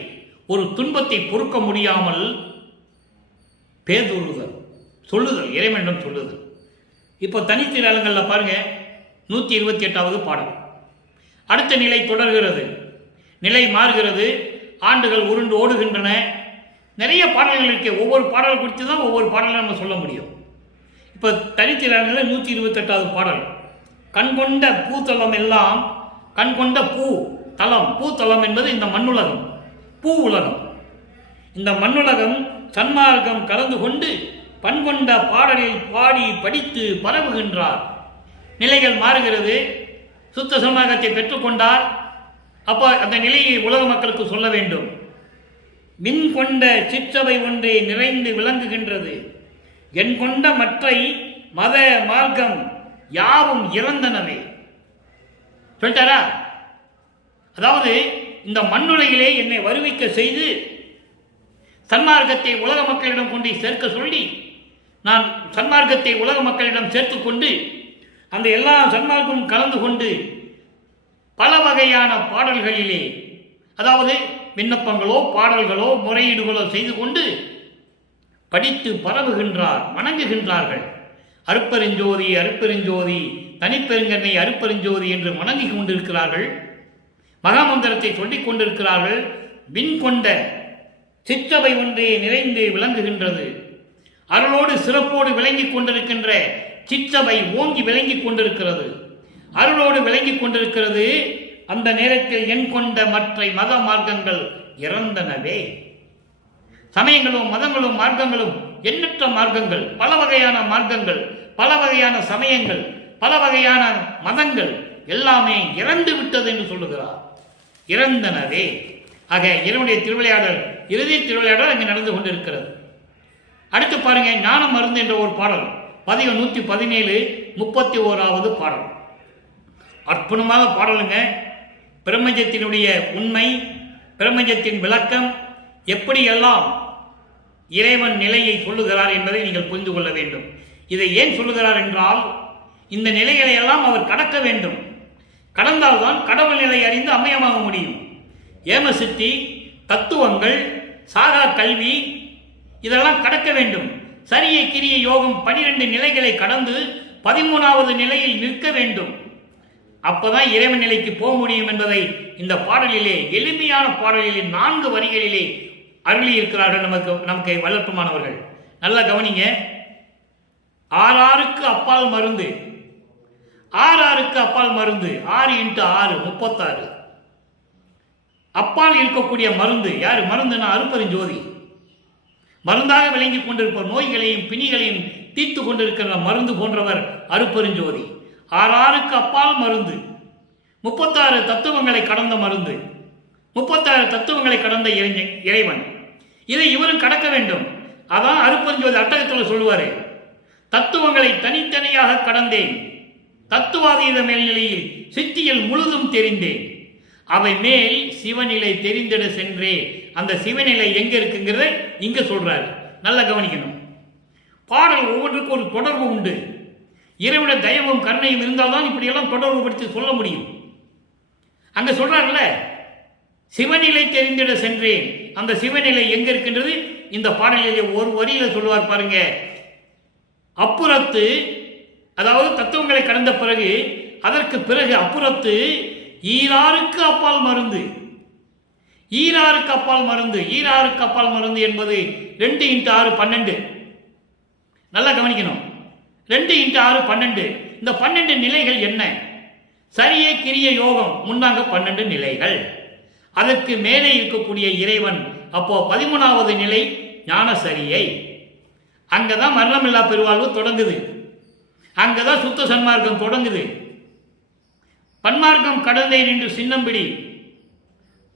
ஒரு துன்பத்தை பொறுக்க முடியாமல் பேதுறுதல், சொல்லுதல், இறைவனிடம் சொல்லுதல். இப்போ தனித்திரங்களில் பாருங்க, 128வது பாடல். அடுத்த நிலை தொடர்கிறது, நிலை மாறுகிறது, ஆண்டுகள் உருண்டு ஓடுகின்றன. நிறைய பாடல்கள் இருக்கு. ஒவ்வொரு பாடல் குறித்து தான் ஒவ்வொரு பாடலை நம்ம சொல்ல முடியும். இப்போ தனித்திரங்களில் 128வது பாடல். கண்கொண்ட பூத்தலம் எல்லாம், கண்கொண்ட பூத்தலம் என்பது இந்த மண்ணுலகம், பூ உலகம். இந்த மண்ணுலகம் சன்மார்க்கம் கலந்து கொண்டு பண்கொண்ட பாடலில் பாடி படித்து பரவுகின்றார். நிலைகள் மாறுகிறது. சுத்த சன்மார்க்கத்தை பெற்றுக்கொண்டார். அப்போ அந்த நிலையை உலக மக்களுக்கு சொல்ல வேண்டும். மின் கொண்ட சிற்றவை ஒன்றே நிறைந்து விளங்குகின்றது, என் கொண்ட மற்றை மத மார்க்கம் யாவும் இறந்தனவே. சொல்லிட்டாரா? அதாவது இந்த மண்ணுலகிலே என்னை வருவிக்க செய்து சன்மார்க்கத்தை உலக மக்களிடம் கொண்டு சேர்க்க சொல்லி நான் சன்மார்க்கத்தை உலக மக்களிடம் சேர்த்து கொண்டு அந்த எல்லா சன்மார்க்கமும் கலந்து கொண்டு பல வகையான பாடல்களிலே, அதாவது விண்ணப்பங்களோ பாடல்களோ முறையீடுகளோ செய்து கொண்டு படித்து பரவுகின்றார், வணங்குகின்றார்கள். அருட்பெருஞ்சோதி அருட்பெருஞ்சோதி தனிப்பெருங்கண்ணை அருட்பெருஞ்சோதி என்று வணங்கி கொண்டிருக்கிறார்கள். மகாமந்திரத்தை சொல்லிக் கொண்டிருக்கிறார்கள். விண் கொண்ட சிற்றவை ஒன்றே நிறைந்து விளங்குகின்றது. அருளோடு சிறப்போடு விளங்கிக் கொண்டிருக்கின்ற சிற்றவை ஓங்கி விளங்கிக் கொண்டிருக்கிறது, அருளோடு விளங்கிக் கொண்டிருக்கிறது. அந்த நேரத்தில் எண் கொண்ட மற்ற மத மார்க்கங்கள் இறந்தனவே. சமயங்களும் மதங்களும் மார்க்கங்களும் எண்ணற்ற மார்க்கங்கள், பல வகையான மார்க்கங்கள், பல வகையான சமயங்கள், பல வகையான மதங்கள் எல்லாமே இறந்து விட்டது என்று சொல்லுகிறார். இறந்தனவே. ஆக இறைவனுடைய திருவிளையாடல், இறுதி திருவிளையாடல் அங்கே நடந்து கொண்டிருக்கிறது. அடுத்து பாருங்க, ஞான மருந்து என்ற ஒரு பாடல், பதிகம் 117 31வது பாடல். அற்புதமாக பாடலுங்க. பிரபஞ்சத்தினுடைய உண்மை, பிரபஞ்சத்தின் விளக்கம், எப்படியெல்லாம் இறைவன் நிலையை சொல்லுகிறார் என்பதை நீங்கள் புரிந்து கொள்ள வேண்டும். இதை ஏன் சொல்லுகிறார் என்றால், இந்த நிலைகளை எல்லாம் அவர் கடக்க வேண்டும். கடந்தால்தான் கடவுள் நிலை அறிந்து அமயமாக முடியும். ஏமசித்தி, தத்துவங்கள், சாகா கல்வி இதெல்லாம் கடக்க வேண்டும். சரிய கிரிய யோகம் 12 நிலைகளை கடந்து 13வது நிலையில் நிற்க வேண்டும். அப்பதான் இறைவன் நிலைக்கு போக முடியும் என்பதை இந்த பாடலிலே, எளிமையான பாடலிலே 4 வரிகளிலே அருளி இருக்கிறார்கள் நமக்கு வளர்ப்புமானவர்கள். நல்லா கவனிங்க. ஆறாருக்கு அப்பால் மருந்து, ஆறாருக்கு அப்பால் மருந்து, 6 × 6 36. அப்பால் இருக்கக்கூடிய மருந்து யாரு? மருந்துனா அருட்பெருஞ்சோதி. மருந்தாக விளங்கி கொண்டிருப்பவர், நோய்களையும் பிணிகளையும் தீர்த்து கொண்டிருக்கிற மருந்து போன்றவர் அருட்பெருஞ்சோதி. 6 அப்பால் மருந்து, 36 தத்துவங்களை கடந்த மருந்து, 36 தத்துவங்களை கடந்த இறைவன். இதை இவரும் கடக்க வேண்டும். அதான் அருட்பெருஞ்சோதி அட்டகத்தில் சொல்லுவாரு, தத்துவங்களை தனித்தனியாக கடந்தேன், தத்துவாதீத மேல்நிலையில் சித்தியில் முழுதும் தெரிந்தேன், அவை மேல் சிவநிலை தெரிந்திட சென்றே. அந்த சிவநிலை எங்க இருக்குங்கிறத இங்க சொல்றாரு. நல்லா கவனிக்கணும். பாடல் ஒவ்வொன்றுக்கும் ஒரு தொடர்பு உண்டு. இறைவனுடைய தயவும் கருணையும் இருந்தால்தான் இப்படியெல்லாம் தொடர்பு படுத்தி சொல்ல முடியும். அங்க சொல்றாருல்ல, சிவநிலை தெரிந்திட சென்றேன். அந்த சிவநிலை எங்க இருக்கின்றது? இந்த பாடலிலே ஒரு வரியில சொல்லுவார் பாருங்க. அப்புறத்து, அதாவது தத்துவங்களை கடந்த பிறகு, அதற்கு பிறகு அப்புறத்து ஈராருக்கு அப்பால் மருந்து. ஈராருக்கு அப்பால் மருந்து, ஈராருக்கு அப்பால் மருந்து என்பது 2 × 6 12. நல்லா கவனிக்கணும். 2 × 6 12. இந்த 12 நிலைகள் என்ன? சரிய கிரிய யோகம் முன்னாங்க 12 நிலைகள். அதற்கு மேலே இருக்கக்கூடிய இறைவன். அப்போ 13வது நிலை ஞான சரியை. அங்கதான் மரணமில்லா பெருவாழ்வு தொடங்குது. அங்கதான் சுத்த சன்மார்க்கம் தொடங்குது. பன்மார்க்கம் கடந்தை நின்று சின்னம்பிடி,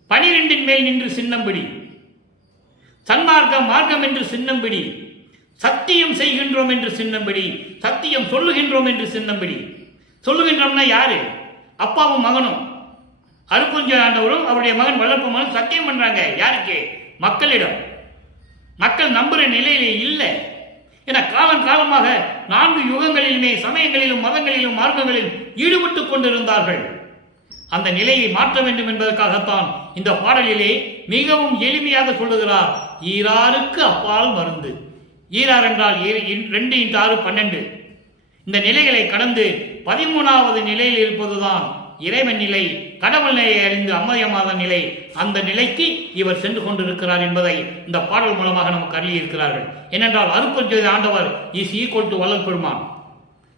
12 மேல் நின்று சின்னம்பிடி, சன்மார்க்கம் மார்க்கம் என்று சின்னம்பிடி, சத்தியம் செய்கின்றோம் என்று சின்னம்பிடி, சத்தியம் சொல்லுகின்றோம் என்று சின்னம்பிடி. சொல்லுகின்றோம்னா யாரு? அப்பாவும் மகனும், அருட்பெருஞ்சோதி ஆண்டவரும் அவருடைய மகன் வளர்ப்பு மகன் சத்தியம் பண்றாங்க. யாருக்கு? மக்களிடம். மக்கள் நம்புற நிலையிலே இல்லை. என காலம் காலமாக 4 யுகங்களிலுமே சமயங்களிலும் மதங்களிலும் மார்க்கங்களிலும் ஈடுபட்டுக் கொண்டிருந்தார்கள். அந்த நிலையை மாற்ற வேண்டும் என்பதற்காகத்தான் இந்த பாடலிலே மிகவும் எளிமையாக சொல்லுகிறார். ஈராருக்கு அப்பால் மருந்து. ஈரார் என்றால் 2 × 6 12. இந்த நிலைகளை கடந்து 13வது நிலையில் இருப்பதுதான் இறைவன் நிலை, கடவுள் நிலையை அறிந்து அம்மயமாத நிலை. அந்த நிலைக்கு இவர் சென்று கொண்டிருக்கிறார் என்பதை இந்த பாடல் மூலமாக நமக்கு அருளி இருக்கிறார்கள். ஏனென்றால் அருட்பெருஞ்சோதி ஆண்டவர் is equal to Vallal Peruman.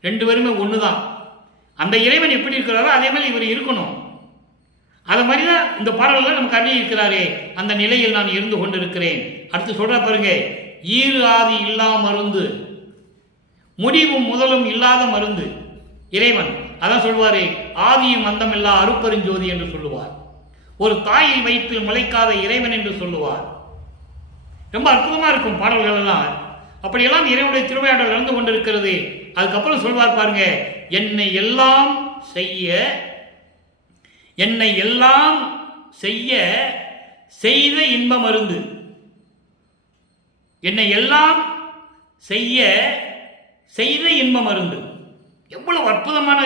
2 பேருமே ஒண்ணுதான். அந்த இறைவன் எப்படி இருக்கிறாரோ அதே மாதிரி இவர் இருக்கணும். அது மாதிரிதான் இந்த பாடல்கள் நமக்கு அருளி இருக்கிறாரே, அந்த நிலையில் நான் இருந்து கொண்டிருக்கிறேன். அடுத்து சொல்ற பாருங்க, ஈறு ஆதி இல்லா மருந்து, முடிவும் முதலும் இல்லாத மருந்து இறைவன். அதான் சொல்வாரு, ஆதியும் அந்தமில்லா அருட்பெருஞ்சோதி என்று சொல்லுவார். ஒரு தாயை வயிற்றில் முளைக்காத இறைவன் என்று சொல்லுவார். ரொம்ப அற்புதமா இருக்கும் பாடல்கள் எல்லாம். அப்படியெல்லாம் இறைவனுடைய திருவிளையாடல் நடந்து கொண்டிருக்கிறது. அதுக்கப்புறம் சொல்வார் பாருங்க, என்னை எல்லாம் செய்ய செய்த இன்பம் அருந்து. என்னை எல்லாம் செய்ய செய்த இன்பம் அருந்து. எவ்வளவு அற்புதமான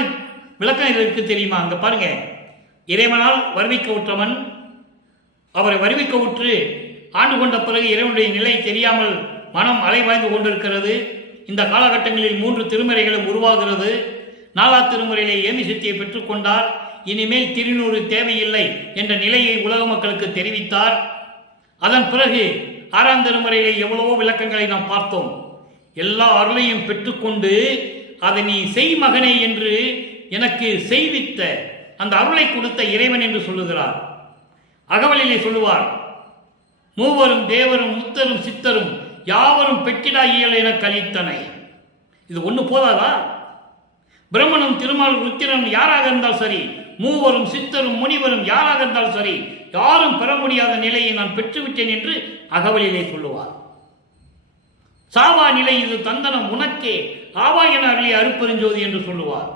விளக்கம் இதற்கு தெரியுமா? அங்க பாருங்க, இறைவனால் வருவிக்க உற்றவன் அவரை வருவிக்க உற்று ஆண்டு கொண்ட பிறகு இறைவனுடைய நிலை தெரியாமல் மனம் அலைவாய்ந்து கொண்டிருக்கிறது. இந்த காலகட்டங்களில் 3 திருமுறைகளும் உருவாகிறது. 4ஆம் திருமுறையிலே ஏமி சித்தியை பெற்றுக்கொண்டார். இனிமேல் திருநூறு தேவையில்லை என்ற நிலையை உலக மக்களுக்கு தெரிவித்தார். அதன் பிறகு 6ஆம் திருமுறையிலே எவ்வளவோ விளக்கங்களை நாம் பார்த்தோம். எல்லா அருளையும் பெற்றுக்கொண்டு அதை நீ செய் மகனே என்று எனக்கு செய்வித்த அந்த அருளை கொடுத்த இறைவன் என்று சொல்லுகிறார். அகவலிலே சொல்லுவார், மூவரும் தேவரும் முத்தரும் சித்தரும் யாவரும் பெற்றிடா இயல் என கழித்தனை. இது ஒண்ணு போதாதா? பிரம்மனும் திருமால் ருத்திரனும் யாராக இருந்தால் சரி, மூவரும் சித்தரும் முனிவரும் யாராக இருந்தால் சரி, யாரும் பெற முடியாத நிலையை நான் பெற்றுவிட்டேன் என்று அகவலிலே சொல்லுவார். சாவா நிலை இது தந்தனம் உனக்கே ஆவா என அருளி அருப்பெருஞ்சோதி என்று சொல்லுவார்.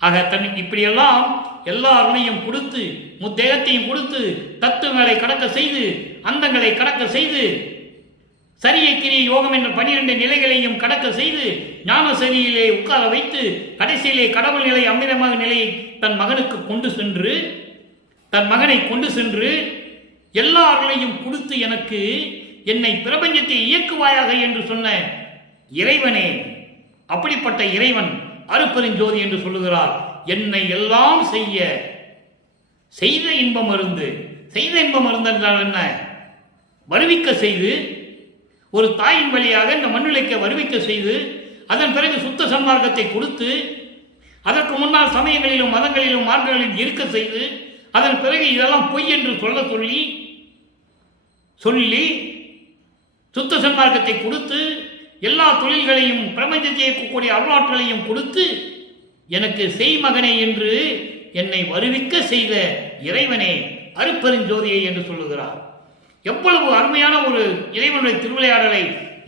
ஆக இப்படியெல்லாம் எல்லா அருளையும் கொடுத்து முத்தேகத்தையும் கொடுத்து தத்துவங்களை கடக்க செய்து அந்தங்களை கடக்க செய்து சரியை கிரியை யோகம் என்ற 12 நிலைகளையும் கடக்க செய்து ஞான சரியிலே உட்கார வைத்து கடைசியிலே கடவுள் நிலை அமிர்தமாக நிலையை தன் மகனுக்கு கொண்டு சென்று தன் மகனை கொண்டு சென்று எல்லா அருளையும் கொடுத்து எனக்கு என்னை பிரபஞ்சத்தை இயக்குவாயாக என்று சொன்ன இறைவனே, அப்படிப்பட்ட இறைவன் அருப்பெருஞ்சோதி என்று சொல்லுகிறார். என்னை எல்லாம் செய்ய செய்த இன்பம் அருந்து. செய்த இன்பம் அருந்து என்றால் என்ன? வருவிக்க செய்து, ஒரு தாயின் வழியாக இந்த மண்ணுலைக்க வருவிக்க செய்து, அதன் பிறகு சுத்த சன்மார்க்கத்தை கொடுத்து, அதற்கு முன்னால் சமயங்களிலும் மதங்களிலும் மார்க்கங்களிலும் இருக்க செய்து, அதன் பிறகு இதெல்லாம் பொய் என்று சொல்லி சுத்த சன்மார்க்கத்தை கொடுத்து, எல்லா தொழில்களையும் பிரபஞ்சத்தை இயக்கக்கூடிய அருளாற்றலையும் கொடுத்து, எனக்கு செய் மகனே என்று என்னை வருவிக்க செய்த இறைவனே அருப்பெருஞ்சோதியை என்று சொல்லுகிறார். எவ்வளவு அருமையான ஒரு இறைவனுடைய திருவிளையாடலை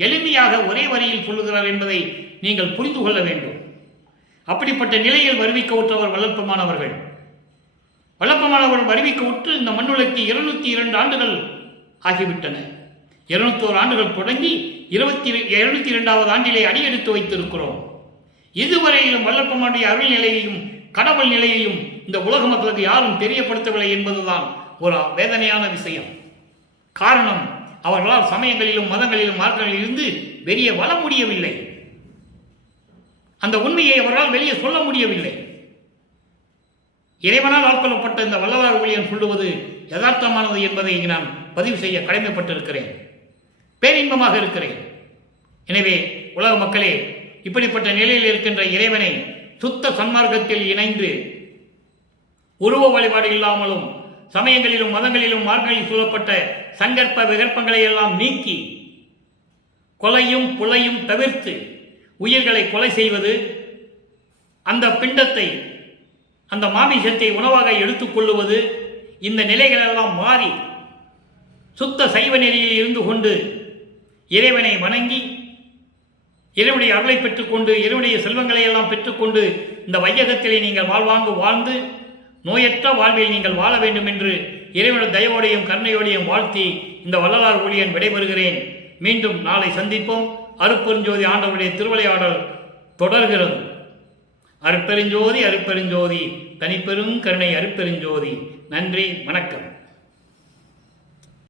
எளிமையாக ஒரே வரியில் சொல்லுகிறார் என்பதை நீங்கள் புரிந்து கொள்ள வேண்டும். அப்படிப்பட்ட நிலையில் வருவிக்க உற்றவர் வல்லற்பமானவர்கள். வல்லற்பமானவர்கள் வருவிக்க உற்று இந்த மண்ணுலைக்கு 202 ஆண்டுகள் ஆகிவிட்டன. 201 ஆண்டுகள் தொடங்கி 202வது ஆண்டிலே அடியெடுத்து வைத்திருக்கிறோம். இதுவரையிலும் வல்லப்பமானுடைய அருள் நிலையையும் கடவுள் நிலையையும் இந்த உலக மக்களுக்கு யாரும் தெரியப்படுத்தவில்லை என்பதுதான் ஒரு வேதனையான விஷயம். காரணம், அவர்களால் சமயங்களிலும் மதங்களிலும் மார்க்கங்களில் இருந்து வெளியே வர முடியவில்லை. அந்த உண்மையை அவர்களால் வெளியே சொல்ல முடியவில்லை. இறைவனால் ஆட்கொள்ளப்பட்ட இந்த வல்லவார் ஊழியன் சொல்லுவது யதார்த்தமானது என்பதை நான் பதிவு செய்ய கடமைப்பட்டிருக்கிறேன். பேரின்பமாக இருக்கிறேன். எனவே உலக மக்களே, இப்படிப்பட்ட நிலையில் இருக்கின்ற இறைவனை சுத்த சன்மார்க்கத்தில் இணைந்து உருவ வழிபாடு இல்லாமலும் சமயங்களிலும் மதங்களிலும் மார்க்கங்களில் சூழப்பட்ட சங்கற்ப விகற்பங்களை எல்லாம் நீக்கி கொலையும் புலையும் தவிர்த்து உயிர்களை கொலை செய்வது, அந்த பிண்டத்தை அந்த மாமிசத்தை உணவாக எடுத்துக்கொள்ளுவது, இந்த நிலைகளெல்லாம் மாறி சுத்த சைவ நெறியில் இருந்து கொண்டு இறைவனை வணங்கி இறைவனுடைய அருளை பெற்றுக்கொண்டு இறைவனுடைய செல்வங்களை எல்லாம் பெற்றுக்கொண்டு இந்த வையகத்திலே நீங்கள் வாழ்ந்து நோயற்ற வாழ்வில் நீங்கள் வாழ வேண்டும் என்று இறைவனுடைய தயவோடையும் கருணையோடையும் வாழ்த்தி இந்த வள்ளலார் ஊழியன் விடைபெறுகிறேன். மீண்டும் நாளை சந்திப்போம். அருப்பெருஞ்சோதி ஆண்டவருடைய திருவிளையாடல் தொடர்கிறது. அருப்பெருஞ்சோதி அருப்பெருஞ்சோதி தனிப்பெரும் கருணை அருப்பெருஞ்சோதி. நன்றி, வணக்கம்.